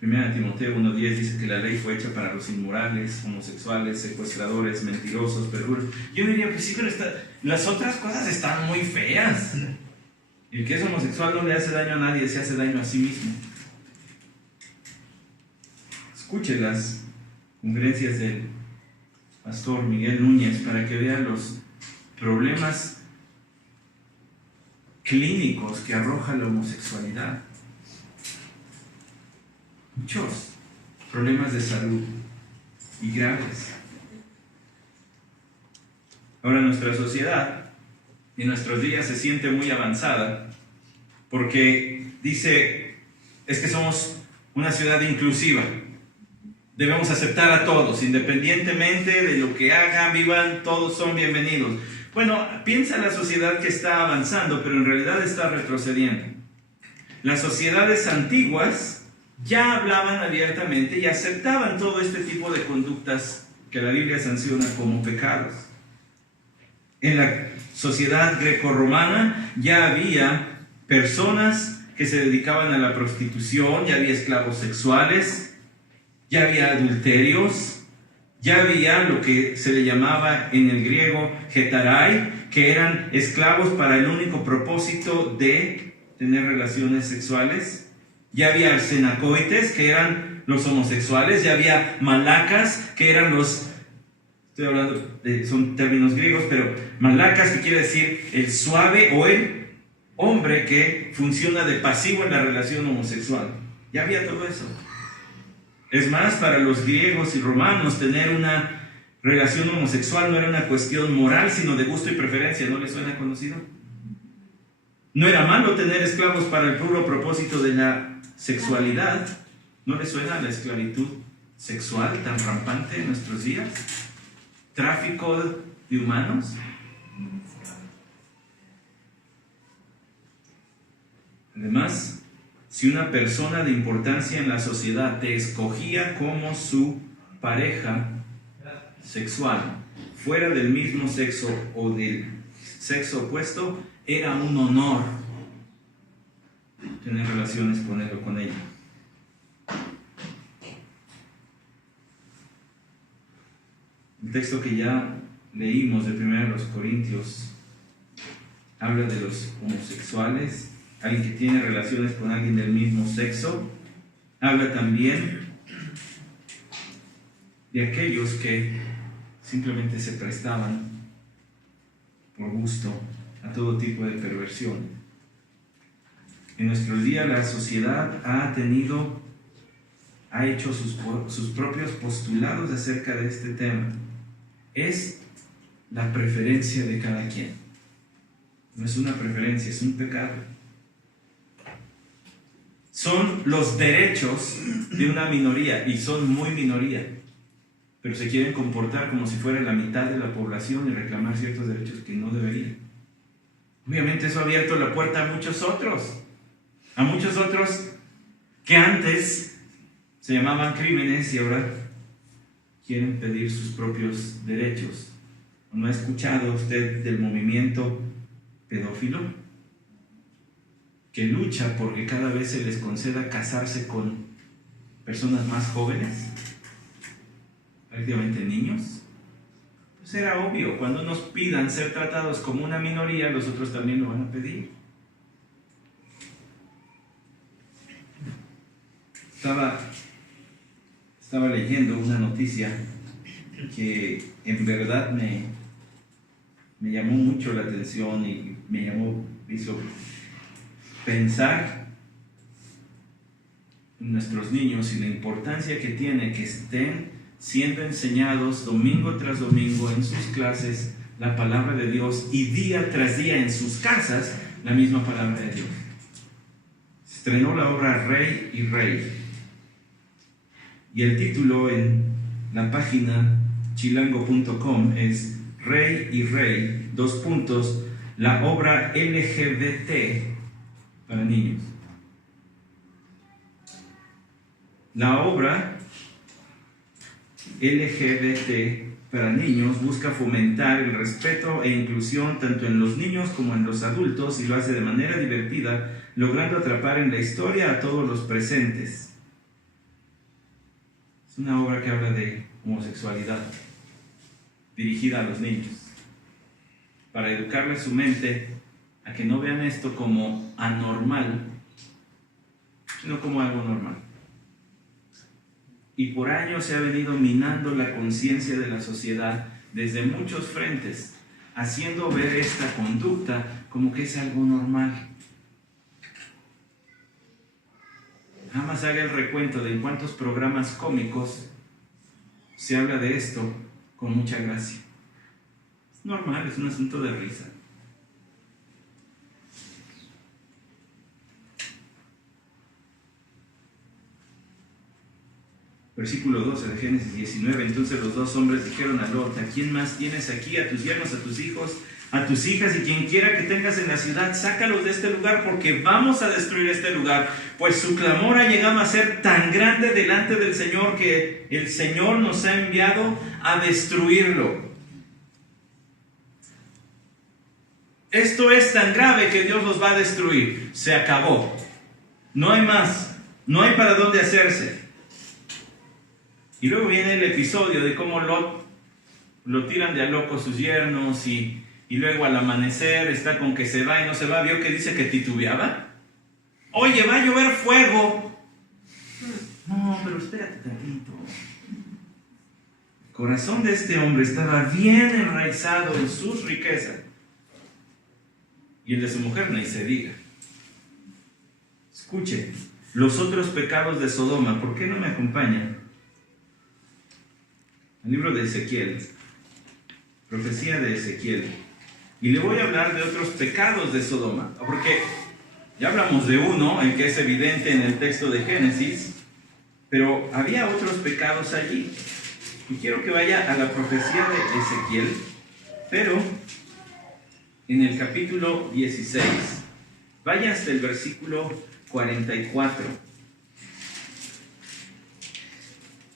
1 Timoteo 1:10 dice que la ley fue hecha para los inmorales, homosexuales, secuestradores, mentirosos, perjuros. Yo diría que sí, pero las otras cosas están muy feas. El que es homosexual no le hace daño a nadie, se hace daño a sí mismo. Escuche las conferencias del pastor Miguel Núñez para que vean los problemas clínicos que arroja la homosexualidad. Muchos problemas de salud y graves. Ahora nuestra sociedad en nuestros días se siente muy avanzada porque dice, es que somos una ciudad inclusiva. Debemos aceptar a todos, independientemente de lo que hagan, vivan, todos son bienvenidos. Bueno, piensa la sociedad que está avanzando, pero en realidad está retrocediendo. Las sociedades antiguas ya hablaban abiertamente y aceptaban todo este tipo de conductas que la Biblia sanciona como pecados. En la sociedad grecorromana ya había personas que se dedicaban a la prostitución, ya había esclavos sexuales, ya había adulterios, ya había lo que se le llamaba en el griego hetarai, que eran esclavos para el único propósito de tener relaciones sexuales. Ya había arsenacoites, que eran los homosexuales. Ya había malacas, que eran los... Estoy hablando son términos griegos, pero malacas, que quiere decir el suave o el hombre que funciona de pasivo en la relación homosexual. Ya había todo eso. Es más, para los griegos y romanos tener una relación homosexual no era una cuestión moral, sino de gusto y preferencia. ¿No les suena conocido? No era malo tener esclavos para el puro propósito de la sexualidad. ¿No les suena la esclavitud sexual tan rampante en nuestros días? ¿Tráfico de humanos? Además, si una persona de importancia en la sociedad te escogía como su pareja sexual, fuera del mismo sexo o del sexo opuesto, era un honor tener relaciones con él o con ella. texto que ya leímos de 1 Corintios habla de los homosexuales, alguien que tiene relaciones con alguien del mismo sexo. Habla también de aquellos que simplemente se prestaban por gusto a todo tipo de perversión. En nuestro día la sociedad ha hecho sus propios postulados acerca de este tema. Es la preferencia de cada quien. No es una preferencia, es un pecado. Son los derechos de una minoría, y son muy minoría, pero se quieren comportar como si fuera la mitad de la población y reclamar ciertos derechos que no deberían. Obviamente eso ha abierto la puerta a muchos otros que antes se llamaban crímenes y ahora quieren pedir sus propios derechos. ¿No ha escuchado usted del movimiento pedófilo? Que lucha porque cada vez se les conceda casarse con personas más jóvenes, prácticamente niños. Pues era obvio, cuando nos pidan ser tratados como una minoría, los otros también lo van a pedir. Estaba leyendo una noticia que en verdad me llamó mucho la atención y me hizo pensar en nuestros niños y la importancia que tiene que estén siendo enseñados domingo tras domingo en sus clases la palabra de Dios, y día tras día en sus casas la misma palabra de Dios. Se estrenó la obra Rey y Rey, y el título en la página chilango.com es Rey y Rey, la obra LGBT para niños. La obra LGBT para niños busca fomentar el respeto e inclusión tanto en los niños como en los adultos, y lo hace de manera divertida, logrando atrapar en la historia a todos los presentes. Es una obra que habla de homosexualidad, dirigida a los niños, para educarles su mente a que no vean esto como anormal, sino como algo normal. Y por años se ha venido minando la conciencia de la sociedad desde muchos frentes, haciendo ver esta conducta como que es algo normal. Nada más haga el recuento de en cuántos programas cómicos se habla de esto con mucha gracia. Es normal, es un asunto de risa. Versículo 12 de Génesis 19. Entonces los dos hombres dijeron a Lot: ¿a quién más tienes aquí? A tus yernos, a tus hijos, a tus hijas, y quien quiera que tengas en la ciudad, sácalos de este lugar, porque vamos a destruir este lugar. Pues su clamor ha llegado a ser tan grande delante del Señor que el Señor nos ha enviado a destruirlo. Esto es tan grave que Dios los va a destruir. Se acabó. No hay más. No hay para dónde hacerse. Y luego viene el episodio de cómo Lot lo tiran de a loco sus yernos, y luego al amanecer está con que se va y no se va. ¿Vio que dice que titubeaba? Oye, va a llover fuego. No, pero espérate tantito. El corazón de este hombre estaba bien enraizado en sus riquezas, y el de su mujer ni se diga. Escuche, los otros pecados de Sodoma. ¿Por qué no me acompañan? El libro de Ezequiel, profecía de Ezequiel. Y le voy a hablar de otros pecados de Sodoma, porque ya hablamos de uno, el que es evidente en el texto de Génesis, pero había otros pecados allí. Y quiero que vaya a la profecía de Ezequiel, pero en el capítulo 16. Vaya hasta el versículo 44.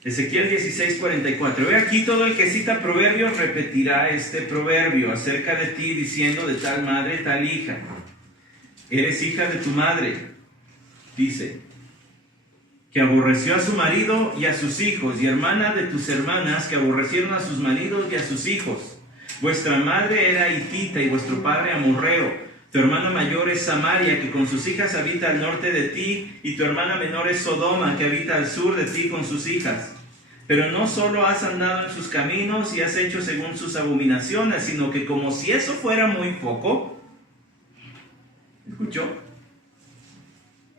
Ezequiel 16, 44. Ve aquí, todo el que cita proverbios repetirá este proverbio acerca de ti, diciendo: de tal madre, tal hija. Eres hija de tu madre. Dice: que aborreció a su marido y a sus hijos, y hermana de tus hermanas, que aborrecieron a sus maridos y a sus hijos. Vuestra madre era hitita y vuestro padre amorreo. Tu hermana mayor es Samaria, que con sus hijas habita al norte de ti, y tu hermana menor es Sodoma, que habita al sur de ti con sus hijas. Pero no solo has andado en sus caminos y has hecho según sus abominaciones, sino que como si eso fuera muy poco, ¿escuchó?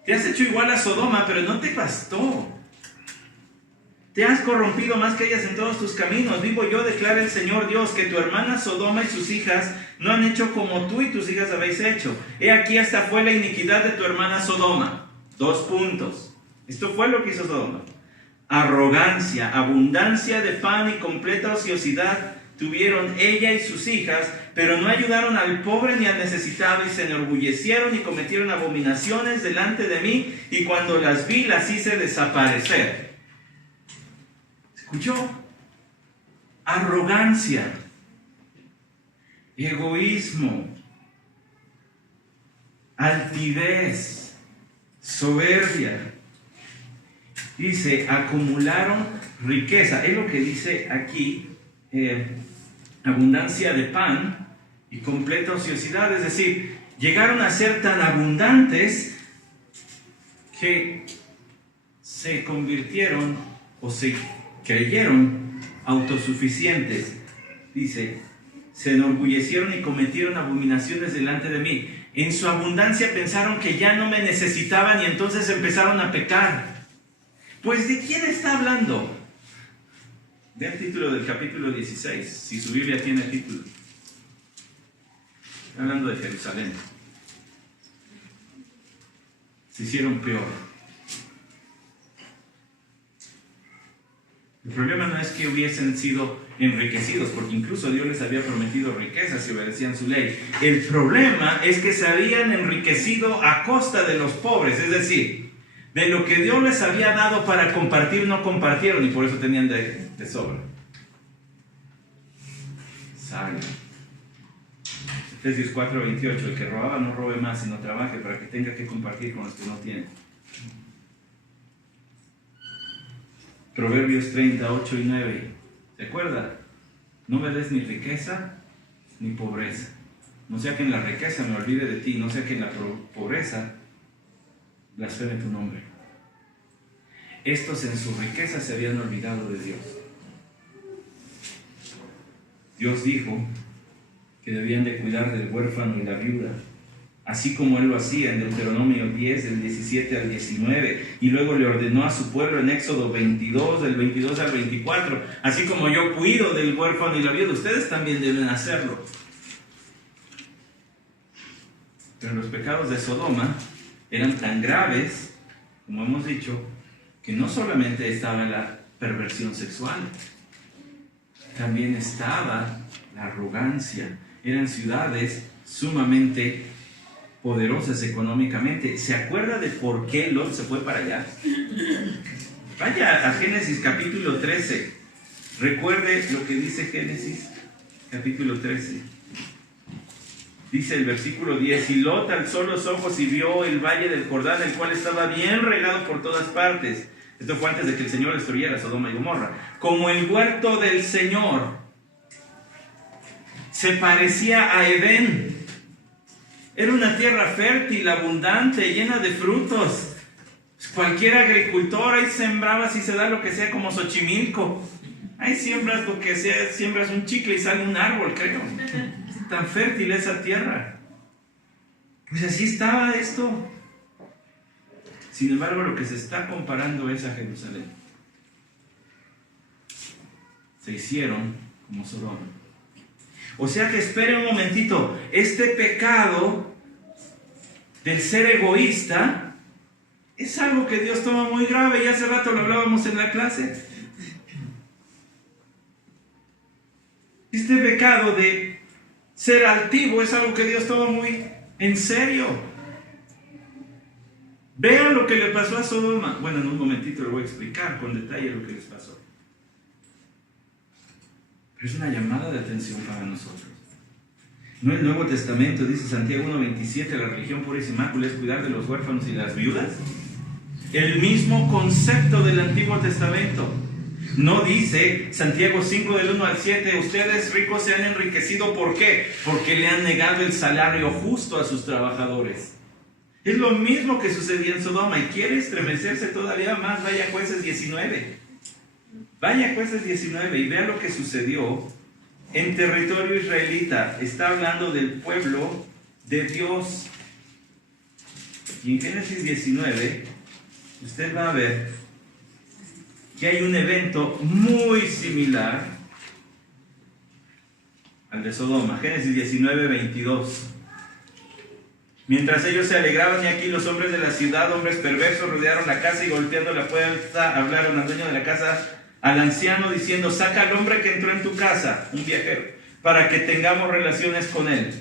Te has hecho igual a Sodoma, pero no te bastó. Te has corrompido más que ellas en todos tus caminos. Vivo yo, declara el Señor Dios, que tu hermana Sodoma y sus hijas no han hecho como tú y tus hijas habéis hecho. He aquí, esta fue la iniquidad de tu hermana Sodoma. 2 puntos. Esto fue lo que hizo Sodoma. Arrogancia, abundancia de pan y completa ociosidad tuvieron ella y sus hijas, pero no ayudaron al pobre ni al necesitado, y se enorgullecieron y cometieron abominaciones delante de mí, y cuando las vi las hice desaparecer. ¿Escuchó? Arrogancia, egoísmo, altivez, soberbia. Dice, acumularon riqueza. Es lo que dice aquí, abundancia de pan y completa ociosidad. Es decir, llegaron a ser tan abundantes que se convirtieron o se creyeron autosuficientes. Dice, se enorgullecieron y cometieron abominaciones delante de mí. En su abundancia pensaron que ya no me necesitaban y entonces empezaron a pecar. Pues, ¿de quién está hablando? Ve el título del capítulo 16, si su Biblia tiene título. Está hablando de Jerusalén. Se hicieron peor. El problema no es que hubiesen sido enriquecidos, porque incluso Dios les había prometido riquezas si obedecían su ley. El problema es que se habían enriquecido a costa de los pobres, es decir, de lo que Dios les había dado para compartir, no compartieron, y por eso tenían de sobra. Sabio. Efesios 4:28, el que robaba no robe más, sino trabaje para que tenga que compartir con los que no tienen. Proverbios 30:8 y 9. ¿Se acuerda? No me des ni riqueza ni pobreza. No sea que en la riqueza me olvide de ti, no sea que en la pobreza blasfeme tu nombre. Estos en su riqueza se habían olvidado de Dios. Dios dijo que debían de cuidar del huérfano y la viuda, así como Él lo hacía en Deuteronomio 10, del 17 al 19, y luego le ordenó a su pueblo en Éxodo 22, del 22 al 24, así como yo cuido del huérfano y la viuda, ustedes también deben hacerlo. Pero los pecados de Sodoma eran tan graves, como hemos dicho, que no solamente estaba la perversión sexual, también estaba la arrogancia. Eran ciudades sumamente poderosas económicamente. ¿Se acuerda de por qué Lot se fue para allá? Vaya a Génesis capítulo 13. Recuerde lo que dice Génesis capítulo 13. Dice el versículo 10, y Lot alzó los ojos y vio el valle del Jordán, el cual estaba bien regado por todas partes. Esto fue antes de que el Señor destruyera Sodoma y Gomorra. Como el huerto del Señor. Se parecía a Edén. Era una tierra fértil, abundante, llena de frutos. Cualquier agricultor ahí sembraba, si se da lo que sea, como Xochimilco. Ahí siembras lo que sea, siembras un chicle y sale un árbol, creo. Tan fértil esa tierra. Pues así estaba esto. Sin embargo, lo que se está comparando es a Jerusalén. Se hicieron como Sodoma. O sea que espere un momentito, este pecado del ser egoísta es algo que Dios toma muy grave, y hace rato lo hablábamos en la clase. Este pecado de ser altivo es algo que Dios toma muy en serio. Vean lo que le pasó a Sodoma. Bueno, en un momentito le voy a explicar con detalle lo que les pasó. Pero es una llamada de atención para nosotros. No el Nuevo Testamento, dice Santiago 1:27, la religión pura y sin mácula es cuidar de los huérfanos y las viudas. El mismo concepto del Antiguo Testamento. No dice Santiago 5 del 1 al 7, ustedes ricos se han enriquecido. ¿Por qué? Porque le han negado el salario justo a sus trabajadores. Es lo mismo que sucedía en Sodoma. Y quiere estremecerse todavía más, vaya a Jueces 19. Vaya a Jueces 19 y vea lo que sucedió en territorio israelita. Está hablando del pueblo de Dios. Y en Génesis 19, usted va a ver que hay un evento muy similar al de Sodoma. Génesis 19, 22. Mientras ellos se alegraban, y aquí los hombres de la ciudad, hombres perversos, rodearon la casa y golpeando la puerta hablaron al dueño de la casa, al anciano, diciendo: saca al hombre que entró en tu casa, un viajero, para que tengamos relaciones con él.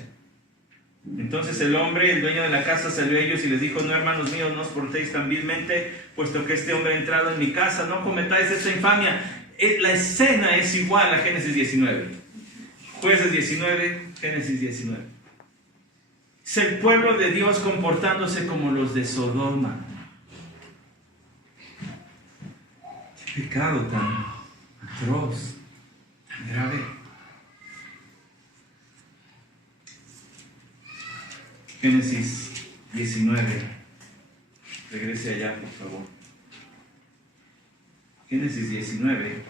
Entonces el hombre, el dueño de la casa, salió a ellos y les dijo: no, hermanos míos, no os portéis tan vilmente, puesto que este hombre ha entrado en mi casa, no cometáis esta infamia. La escena es igual a Génesis 19. Jueces 19, Génesis 19. Es el pueblo de Dios comportándose como los de Sodoma. Qué pecado tan atroz, tan grave. Génesis 19. Regrese allá, por favor. Génesis 19.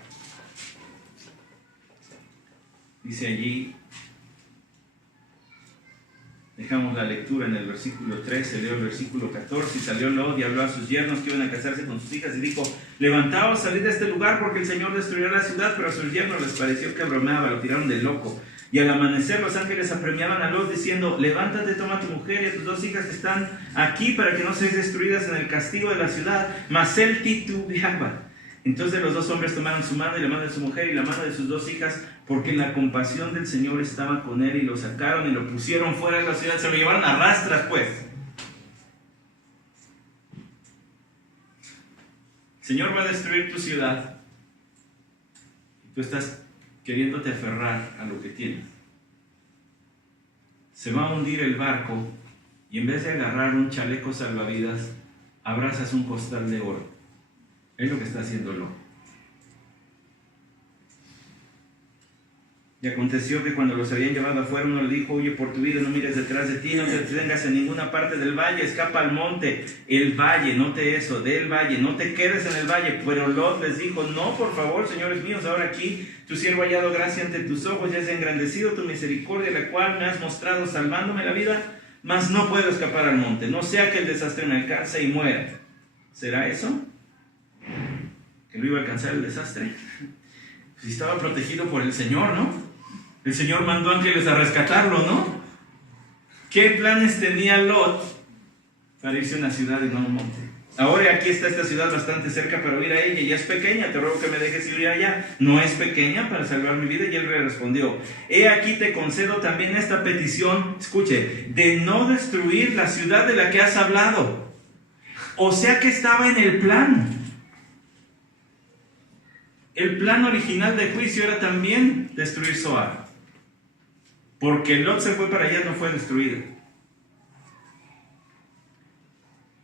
Dice allí, dejamos la lectura en el versículo 13, leo el versículo 14. Y salió Lot y habló a sus yernos que iban a casarse con sus hijas y dijo: levantaos, salid de este lugar porque el Señor destruirá la ciudad. Pero a sus yernos les pareció que bromeaba, lo tiraron de loco. Y al amanecer los ángeles apremiaban a Lot diciendo: levántate, toma a tu mujer y a tus dos hijas que están aquí para que no seáis destruidas en el castigo de la ciudad. Mas él titubeaba. Entonces los dos hombres tomaron su mano y la mano de su mujer y la mano de sus dos hijas, porque la compasión del Señor estaba con él, y lo sacaron y lo pusieron fuera de la ciudad. Se lo llevaron a rastras, pues. El Señor va a destruir tu ciudad y tú estás queriéndote aferrar a lo que tienes. Se va a hundir el barco y en vez de agarrar un chaleco salvavidas, abrazas un costal de oro. Es lo que está haciendo Lot. Y aconteció que cuando los habían llevado afuera, uno le dijo: oye, por tu vida no mires detrás de ti, no te detengas en ninguna parte del valle, escapa al monte. El valle, note eso, del valle, no te quedes en el valle. Pero Lot les dijo: no, por favor, señores míos, ahora aquí tu siervo ha hallado gracia ante tus ojos, ya se ha engrandecido tu misericordia, la cual me has mostrado salvándome la vida, mas no puedo escapar al monte, no sea que el desastre me alcance y muera. ¿Será eso? ¿Que no iba a alcanzar el desastre? Si estaba protegido por el Señor, ¿no? El Señor mandó ángeles a rescatarlo, ¿no? ¿Qué planes tenía Lot para irse a una ciudad y no a un monte? Ahora aquí está esta ciudad bastante cerca para ir a ella, y es pequeña, te ruego que me dejes ir allá. No es pequeña para salvar mi vida. Y él le respondió: he aquí te concedo también esta petición, escuche, de no destruir la ciudad de la que has hablado. O sea que estaba en el plan. El plan original de juicio era también destruir Zoar. Porque Lot se fue para allá, no fue destruido.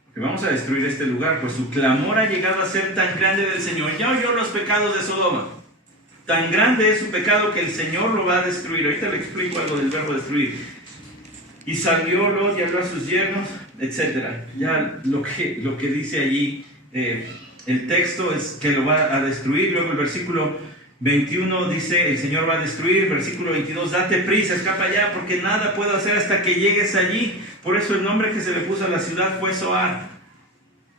Porque vamos a destruir este lugar, pues su clamor ha llegado a ser tan grande del Señor. Ya oyó los pecados de Sodoma. Tan grande es su pecado que el Señor lo va a destruir. Ahorita le explico algo del verbo destruir. Y salió Lot y habló a sus yernos, etc. Ya lo que dice allí, el texto es que lo va a destruir. Luego el versículo 21 dice: el Señor va a destruir. Versículo 22: date prisa, escapa ya, porque nada puedo hacer hasta que llegues allí. Por eso el nombre que se le puso a la ciudad fue Zoar.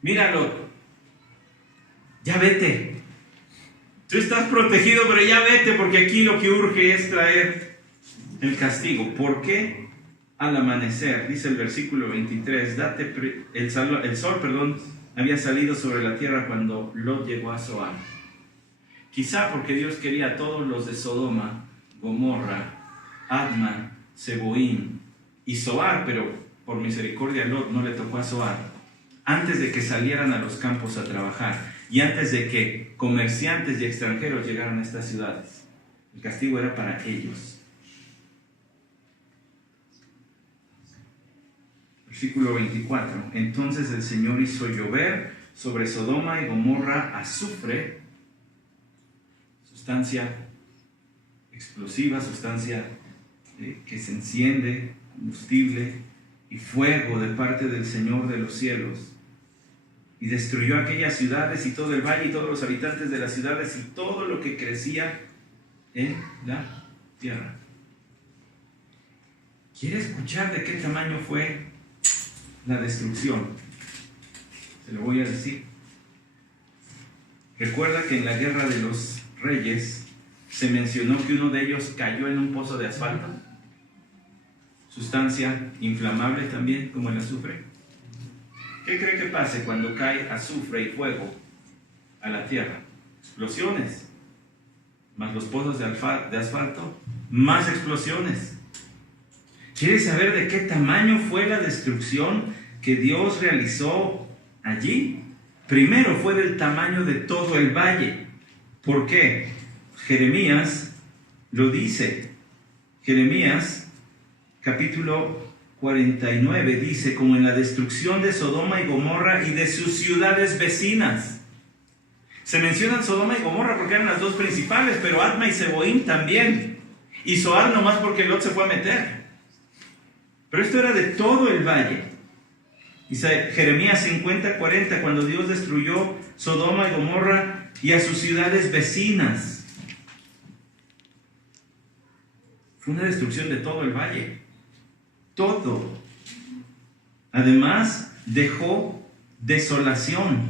Míralo, ya vete. Tú estás protegido, pero ya vete, porque aquí lo que urge es traer el castigo. ¿Por qué? Al amanecer, dice el versículo 23, el sol, había salido sobre la tierra cuando Lot llegó a Zoar. Quizá porque Dios quería a todos los de Sodoma, Gomorra, Adma, Seboim y Zoar, pero por misericordia a Lot no le tocó a Zoar, antes de que salieran a los campos a trabajar y antes de que comerciantes y extranjeros llegaran a estas ciudades. El castigo era para ellos. Versículo 24. Entonces el Señor hizo llover sobre Sodoma y Gomorra azufre, sustancia explosiva, sustancia que se enciende, combustible y fuego de parte del Señor de los cielos, y destruyó aquellas ciudades y todo el valle y todos los habitantes de las ciudades y todo lo que crecía en la tierra. ¿Quiere escuchar de qué tamaño fue la destrucción? Se lo voy a decir. Recuerda que en la guerra de los reyes se mencionó que uno de ellos cayó en un pozo de asfalto, sustancia inflamable también como el azufre. ¿Qué cree que pase cuando cae azufre y fuego a la tierra? Explosiones, más los pozos de asfalto, más explosiones. ¿Quiere saber de qué tamaño fue la destrucción que Dios realizó allí? Primero fue del tamaño de todo el valle. ¿Por qué? Jeremías lo dice. Jeremías capítulo 49 dice: como en la destrucción de Sodoma y Gomorra y de sus ciudades vecinas. Se mencionan Sodoma y Gomorra porque eran las dos principales, pero Adma y Seboim también. Y Zoar nomás porque Lot se fue a meter. Pero esto era de todo el valle. Jeremías 50:40, cuando Dios destruyó Sodoma y Gomorra y a sus ciudades vecinas. Fue una destrucción de todo el valle. Todo. Además, dejó desolación.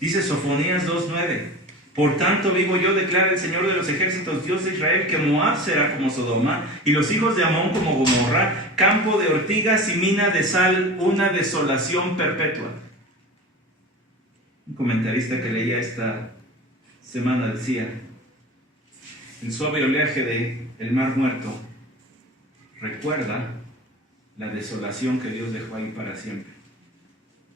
Dice Sofonías 2:9. Por tanto vivo yo, declara el Señor de los ejércitos, Dios de Israel, que Moab será como Sodoma, y los hijos de Amón como Gomorra, campo de ortigas y mina de sal, una desolación perpetua. Un comentarista que leía esta semana decía: el suave oleaje del Mar Muerto recuerda la desolación que Dios dejó ahí para siempre.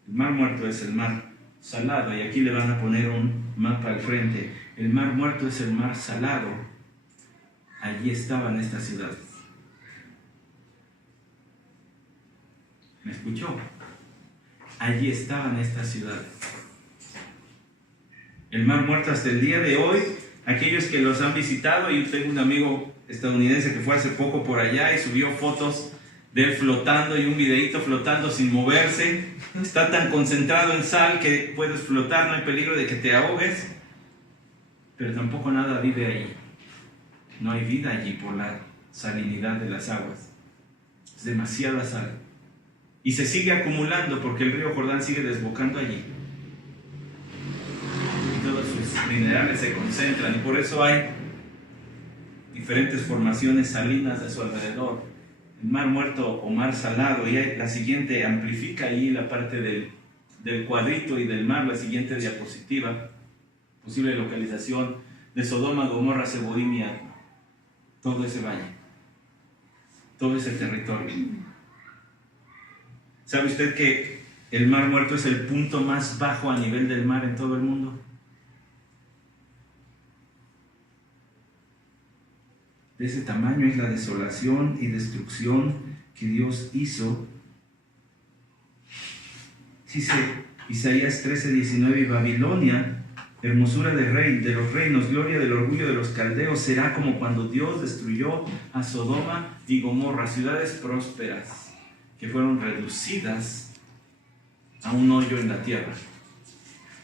El Mar Muerto es el mar salado, y aquí le van a poner un mapa al frente. El Mar Muerto es el mar salado. Allí estaban estas ciudades. ¿Me escuchó? Allí estaban estas ciudades. El Mar Muerto hasta el día de hoy, aquellos que los han visitado, y yo tengo un amigo estadounidense que fue hace poco por allá y subió fotos de él flotando y un videíto flotando sin moverse. Está tan concentrado en sal que puedes flotar, no hay peligro de que te ahogues, pero tampoco nada vive allí. No hay vida allí por la salinidad de las aguas. Es demasiada sal. Y se sigue acumulando porque el río Jordán sigue desbocando allí. Y todos sus minerales se concentran, y por eso hay diferentes formaciones salinas a su alrededor. El Mar Muerto o Mar Salado, y la siguiente amplifica ahí la parte del cuadrito y del mar, la siguiente diapositiva, posible localización de Sodoma, Gomorra, Seboim y Adma. Todo ese valle, todo ese territorio. ¿Sabe usted que el Mar Muerto es el punto más bajo a nivel del mar en todo el mundo? De ese tamaño es la desolación y destrucción que Dios hizo. Dice Isaías 13:19: y Babilonia, hermosura de los reinos, gloria del orgullo de los caldeos, será como cuando Dios destruyó a Sodoma y Gomorra, ciudades prósperas que fueron reducidas a un hoyo en la tierra.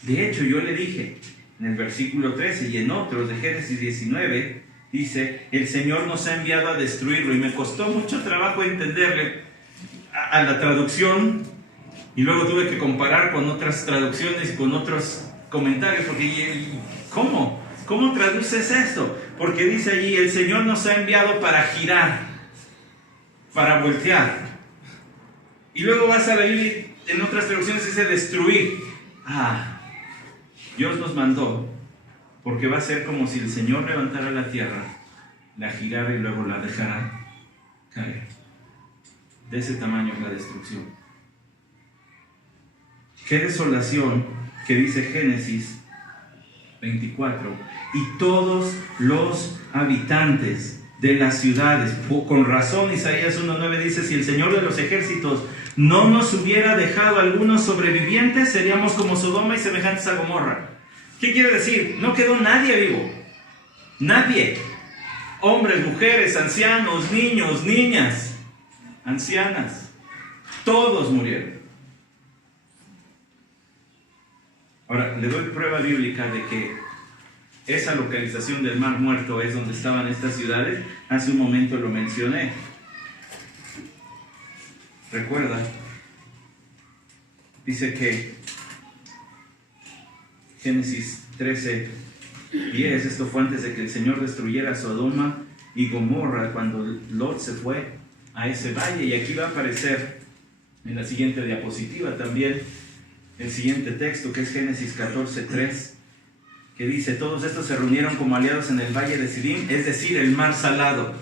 De hecho, yo le dije en el versículo 13 y en otros de Génesis 19, dice: el Señor nos ha enviado a destruirlo. Y me costó mucho trabajo entenderle a la traducción, y luego tuve que comparar con otras traducciones y con otros comentarios, porque ¿cómo traduces esto? Porque dice allí: el Señor nos ha enviado para girar, para voltear. Y luego vas a la Biblia, en otras traducciones dice destruir. Dios nos mandó porque va a ser como si el Señor levantara la tierra, la girara y luego la dejara caer. De ese tamaño es la destrucción. Qué desolación, que dice Génesis 24: y todos los habitantes de las ciudades. Con razón, Isaías 1:9 dice, si el Señor de los ejércitos no nos hubiera dejado algunos sobrevivientes, seríamos como Sodoma y semejantes a Gomorra. ¿Qué quiere decir? No quedó nadie vivo. Nadie. Hombres, mujeres, ancianos, niños, niñas, ancianas. Todos murieron. Ahora, le doy prueba bíblica de que esa localización del Mar Muerto es donde estaban estas ciudades. Hace un momento lo mencioné. Recuerda, dice que Génesis 13:10, esto fue antes de que el Señor destruyera Sodoma y Gomorra, cuando Lot se fue a ese valle. Y aquí va a aparecer en la siguiente diapositiva también el siguiente texto, que es Génesis 14:3, que dice, todos estos se reunieron como aliados en el valle de Sidim, es decir, el mar salado.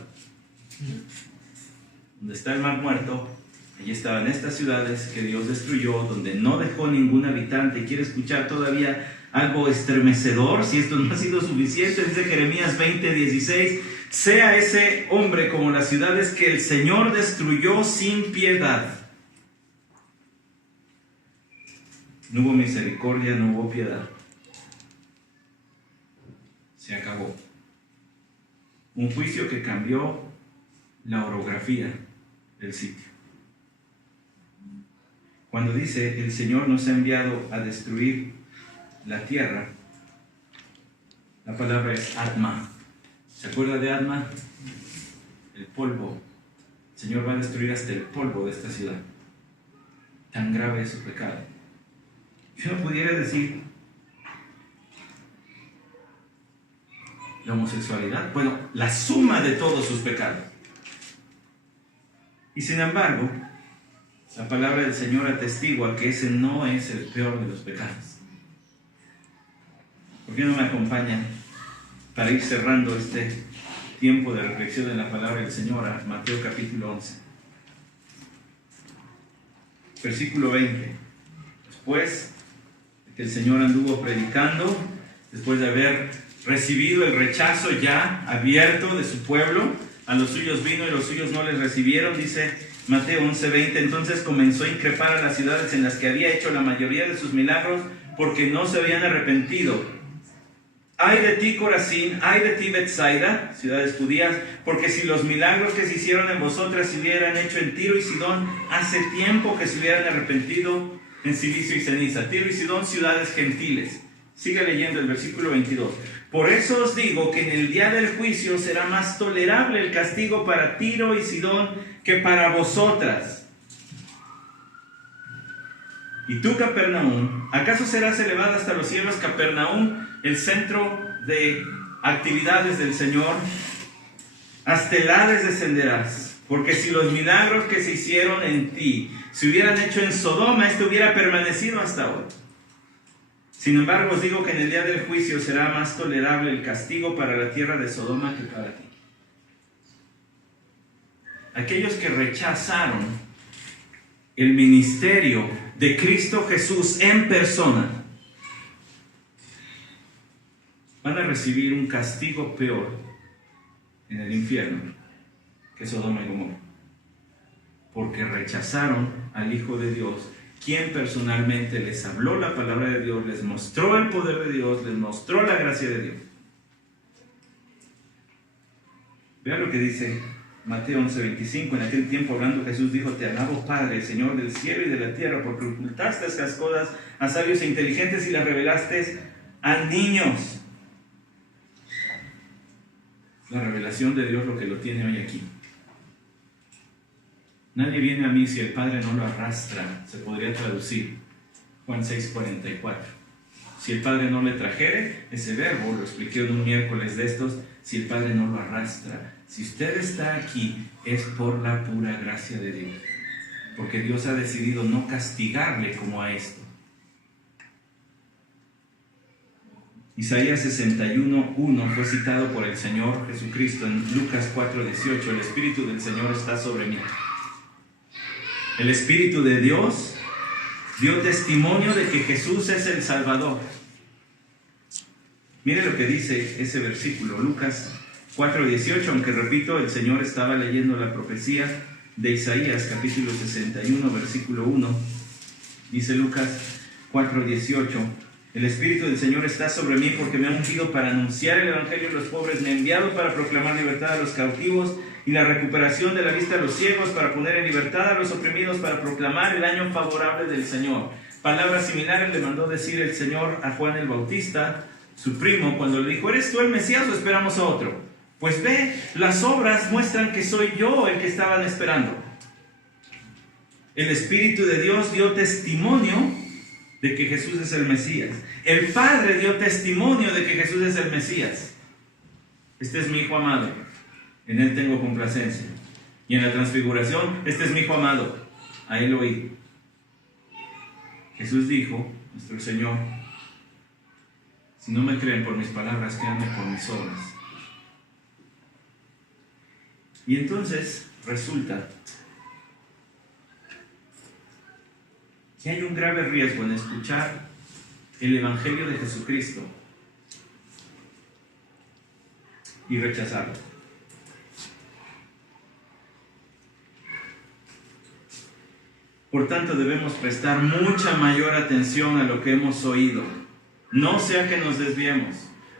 Donde está el Mar Muerto, allí estaban estas ciudades que Dios destruyó, donde no dejó ningún habitante. ¿Quiere escuchar todavía algo estremecedor? Si esto no ha sido suficiente, dice Jeremías 20:16, sea ese hombre como las ciudades que el Señor destruyó sin piedad. No hubo misericordia, no hubo piedad. Se acabó. Un juicio que cambió la orografía del sitio. Cuando dice, el Señor nos ha enviado a destruir la tierra, la palabra es Atma. ¿Se acuerda de Atma? El polvo. El Señor va a destruir hasta el polvo de esta ciudad. Tan grave es su pecado. Yo no pudiera decir la homosexualidad, bueno, la suma de todos sus pecados. Y sin embargo, la palabra del Señor atestigua que ese no es el peor de los pecados. ¿Por qué no me acompañan para ir cerrando este tiempo de reflexión en la palabra del Señor a Mateo capítulo 11? Versículo 20. Después de que el Señor anduvo predicando, después de haber recibido el rechazo ya abierto de su pueblo, a los suyos vino y los suyos no les recibieron, dice Mateo 11:20, entonces comenzó a increpar a las ciudades en las que había hecho la mayoría de sus milagros, porque no se habían arrepentido. Ay de ti, Corazín, ay de ti, Betsaida, ciudades judías, porque si los milagros que se hicieron en vosotras se hubieran hecho en Tiro y Sidón, hace tiempo que se hubieran arrepentido en silicio y ceniza. Tiro y Sidón, ciudades gentiles. Sigue leyendo el versículo 22. Por eso os digo que en el día del juicio será más tolerable el castigo para Tiro y Sidón que para vosotras. Y tú, Capernaum, ¿acaso serás elevada hasta los cielos, Capernaum, el centro de actividades del Señor? Hasta el Hades descenderás, porque si los milagros que se hicieron en ti se hubieran hecho en Sodoma, esto hubiera permanecido hasta hoy. Sin embargo, os digo que en el día del juicio será más tolerable el castigo para la tierra de Sodoma que para ti. Aquellos que rechazaron el ministerio de Cristo Jesús en persona van a recibir un castigo peor en el infierno que Sodoma y Gomorra, porque rechazaron al Hijo de Dios, quien personalmente les habló la palabra de Dios, les mostró el poder de Dios, les mostró la gracia de Dios. Vean lo que dice Mateo 11:25. En aquel tiempo, hablando Jesús, dijo: te alabo, Padre, Señor del cielo y de la tierra, porque ocultaste estas cosas a sabios e inteligentes y las revelaste a niños. La revelación de Dios, lo que lo tiene hoy aquí. Nadie viene a mí si el Padre no lo arrastra, se podría traducir Juan 6:44. Si el Padre no le trajere, ese verbo lo expliqué en un miércoles de estos, si el Padre no lo arrastra. Si usted está aquí, es por la pura gracia de Dios, porque Dios ha decidido no castigarle como a esto. Isaías 61:1 fue citado por el Señor Jesucristo en Lucas 4:18. El Espíritu del Señor está sobre mí. El Espíritu de Dios dio testimonio de que Jesús es el Salvador. Mire lo que dice ese versículo, Lucas 4:18, aunque repito, el Señor estaba leyendo la profecía de Isaías, capítulo 61, versículo 1. Dice Lucas 4:18, el Espíritu del Señor está sobre mí porque me ha ungido para anunciar el Evangelio a los pobres, me ha enviado para proclamar libertad a los cautivos y la recuperación de la vista a los ciegos, para poner en libertad a los oprimidos, para proclamar el año favorable del Señor. Palabras similares le mandó decir el Señor a Juan el Bautista, su primo, cuando le dijo: ¿eres tú el Mesías o esperamos a otro? Pues ve, las obras muestran que soy yo el que estaban esperando. El Espíritu de Dios dio testimonio de que Jesús es el Mesías. El Padre dio testimonio de que Jesús es el Mesías. Este es mi Hijo amado, en Él tengo complacencia. Y en la transfiguración, este es mi Hijo amado, a Él oí. Jesús dijo, nuestro Señor: si no me creen por mis palabras, créanme por mis obras. Y entonces resulta que hay un grave riesgo en escuchar el Evangelio de Jesucristo y rechazarlo. Por tanto, debemos prestar mucha mayor atención a lo que hemos oído, no sea que nos desviemos,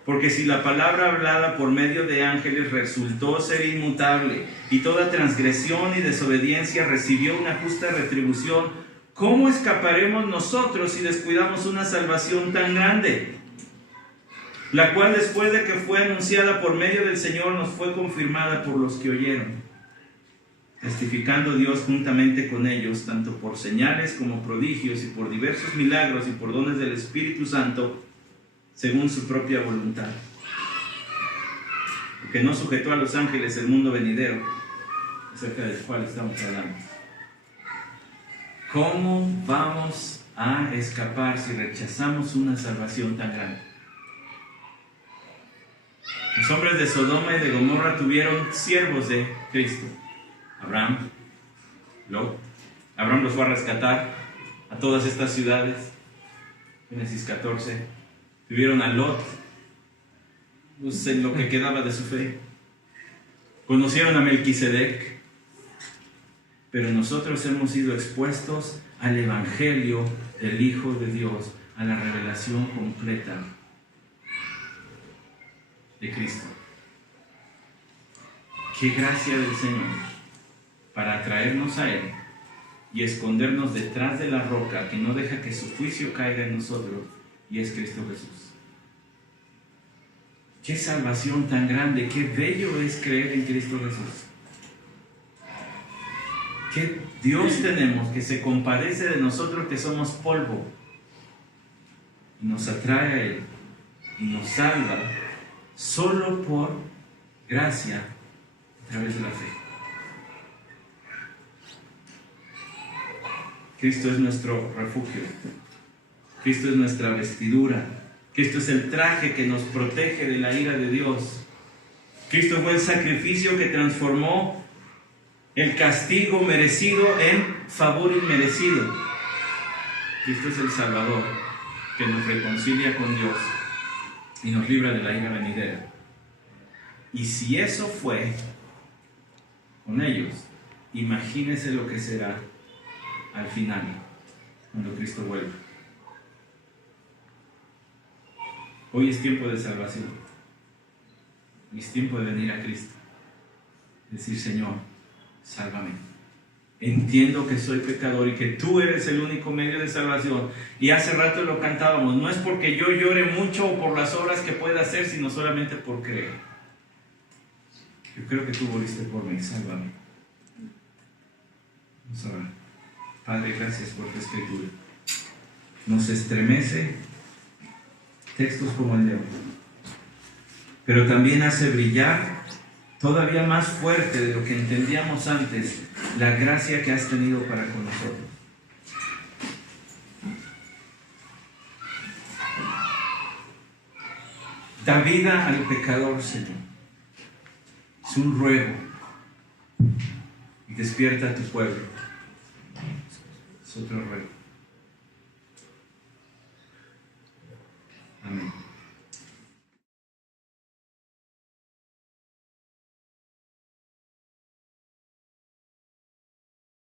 porque si la palabra hablada por medio de ángeles resultó ser inmutable y toda transgresión y desobediencia recibió una justa retribución, ¿cómo escaparemos nosotros si descuidamos una salvación tan grande? La cual, después de que fue anunciada por medio del Señor, nos fue confirmada por los que oyeron, testificando Dios juntamente con ellos, tanto por señales como prodigios y por diversos milagros y por dones del Espíritu Santo, según su propia voluntad. Porque no sujetó a los ángeles el mundo venidero, acerca del cual estamos hablando. ¿Cómo vamos a escapar si rechazamos una salvación tan grande? Los hombres de Sodoma y de Gomorra tuvieron siervos de Cristo. Abraham, Lot. Abraham los fue a rescatar a todas estas ciudades. Génesis 14. Tuvieron a Lot, pues en lo que quedaba de su fe. Conocieron a Melquisedec. Pero nosotros hemos sido expuestos al Evangelio del Hijo de Dios, a la revelación completa de Cristo. ¡Qué gracia del Señor! Para atraernos a Él y escondernos detrás de la roca que no deja que su juicio caiga en nosotros, y es Cristo Jesús. ¡Qué salvación tan grande! ¡Qué bello es creer en Cristo Jesús! ¿Qué Dios tenemos que se compadece de nosotros que somos polvo y nos atrae a Él y nos salva solo por gracia a través de la fe? Cristo es nuestro refugio, Cristo es nuestra vestidura, Cristo es el traje que nos protege de la ira de Dios. Cristo fue el sacrificio que transformó el castigo merecido en favor inmerecido. Cristo es el Salvador que nos reconcilia con Dios y nos libra de la ira venidera. Y si eso fue con ellos, imagínese lo que será al final, cuando Cristo vuelva. Hoy es tiempo de salvación. Hoy es tiempo de venir a Cristo. Decir: Señor, sálvame. Entiendo que soy pecador y que tú eres el único medio de salvación. Y hace rato lo cantábamos. No es porque yo llore mucho o por las obras que pueda hacer, sino solamente por creer. Yo creo que tú moriste por mí. Sálvame. Vamos a orar. Padre, gracias por tu escritura. Nos estremece textos como el de hoy, pero también hace brillar todavía más fuerte de lo que entendíamos antes la gracia que has tenido para con nosotros. Da vida al pecador, Señor. Es un ruego. Y despierta a tu pueblo. Es otro ruego.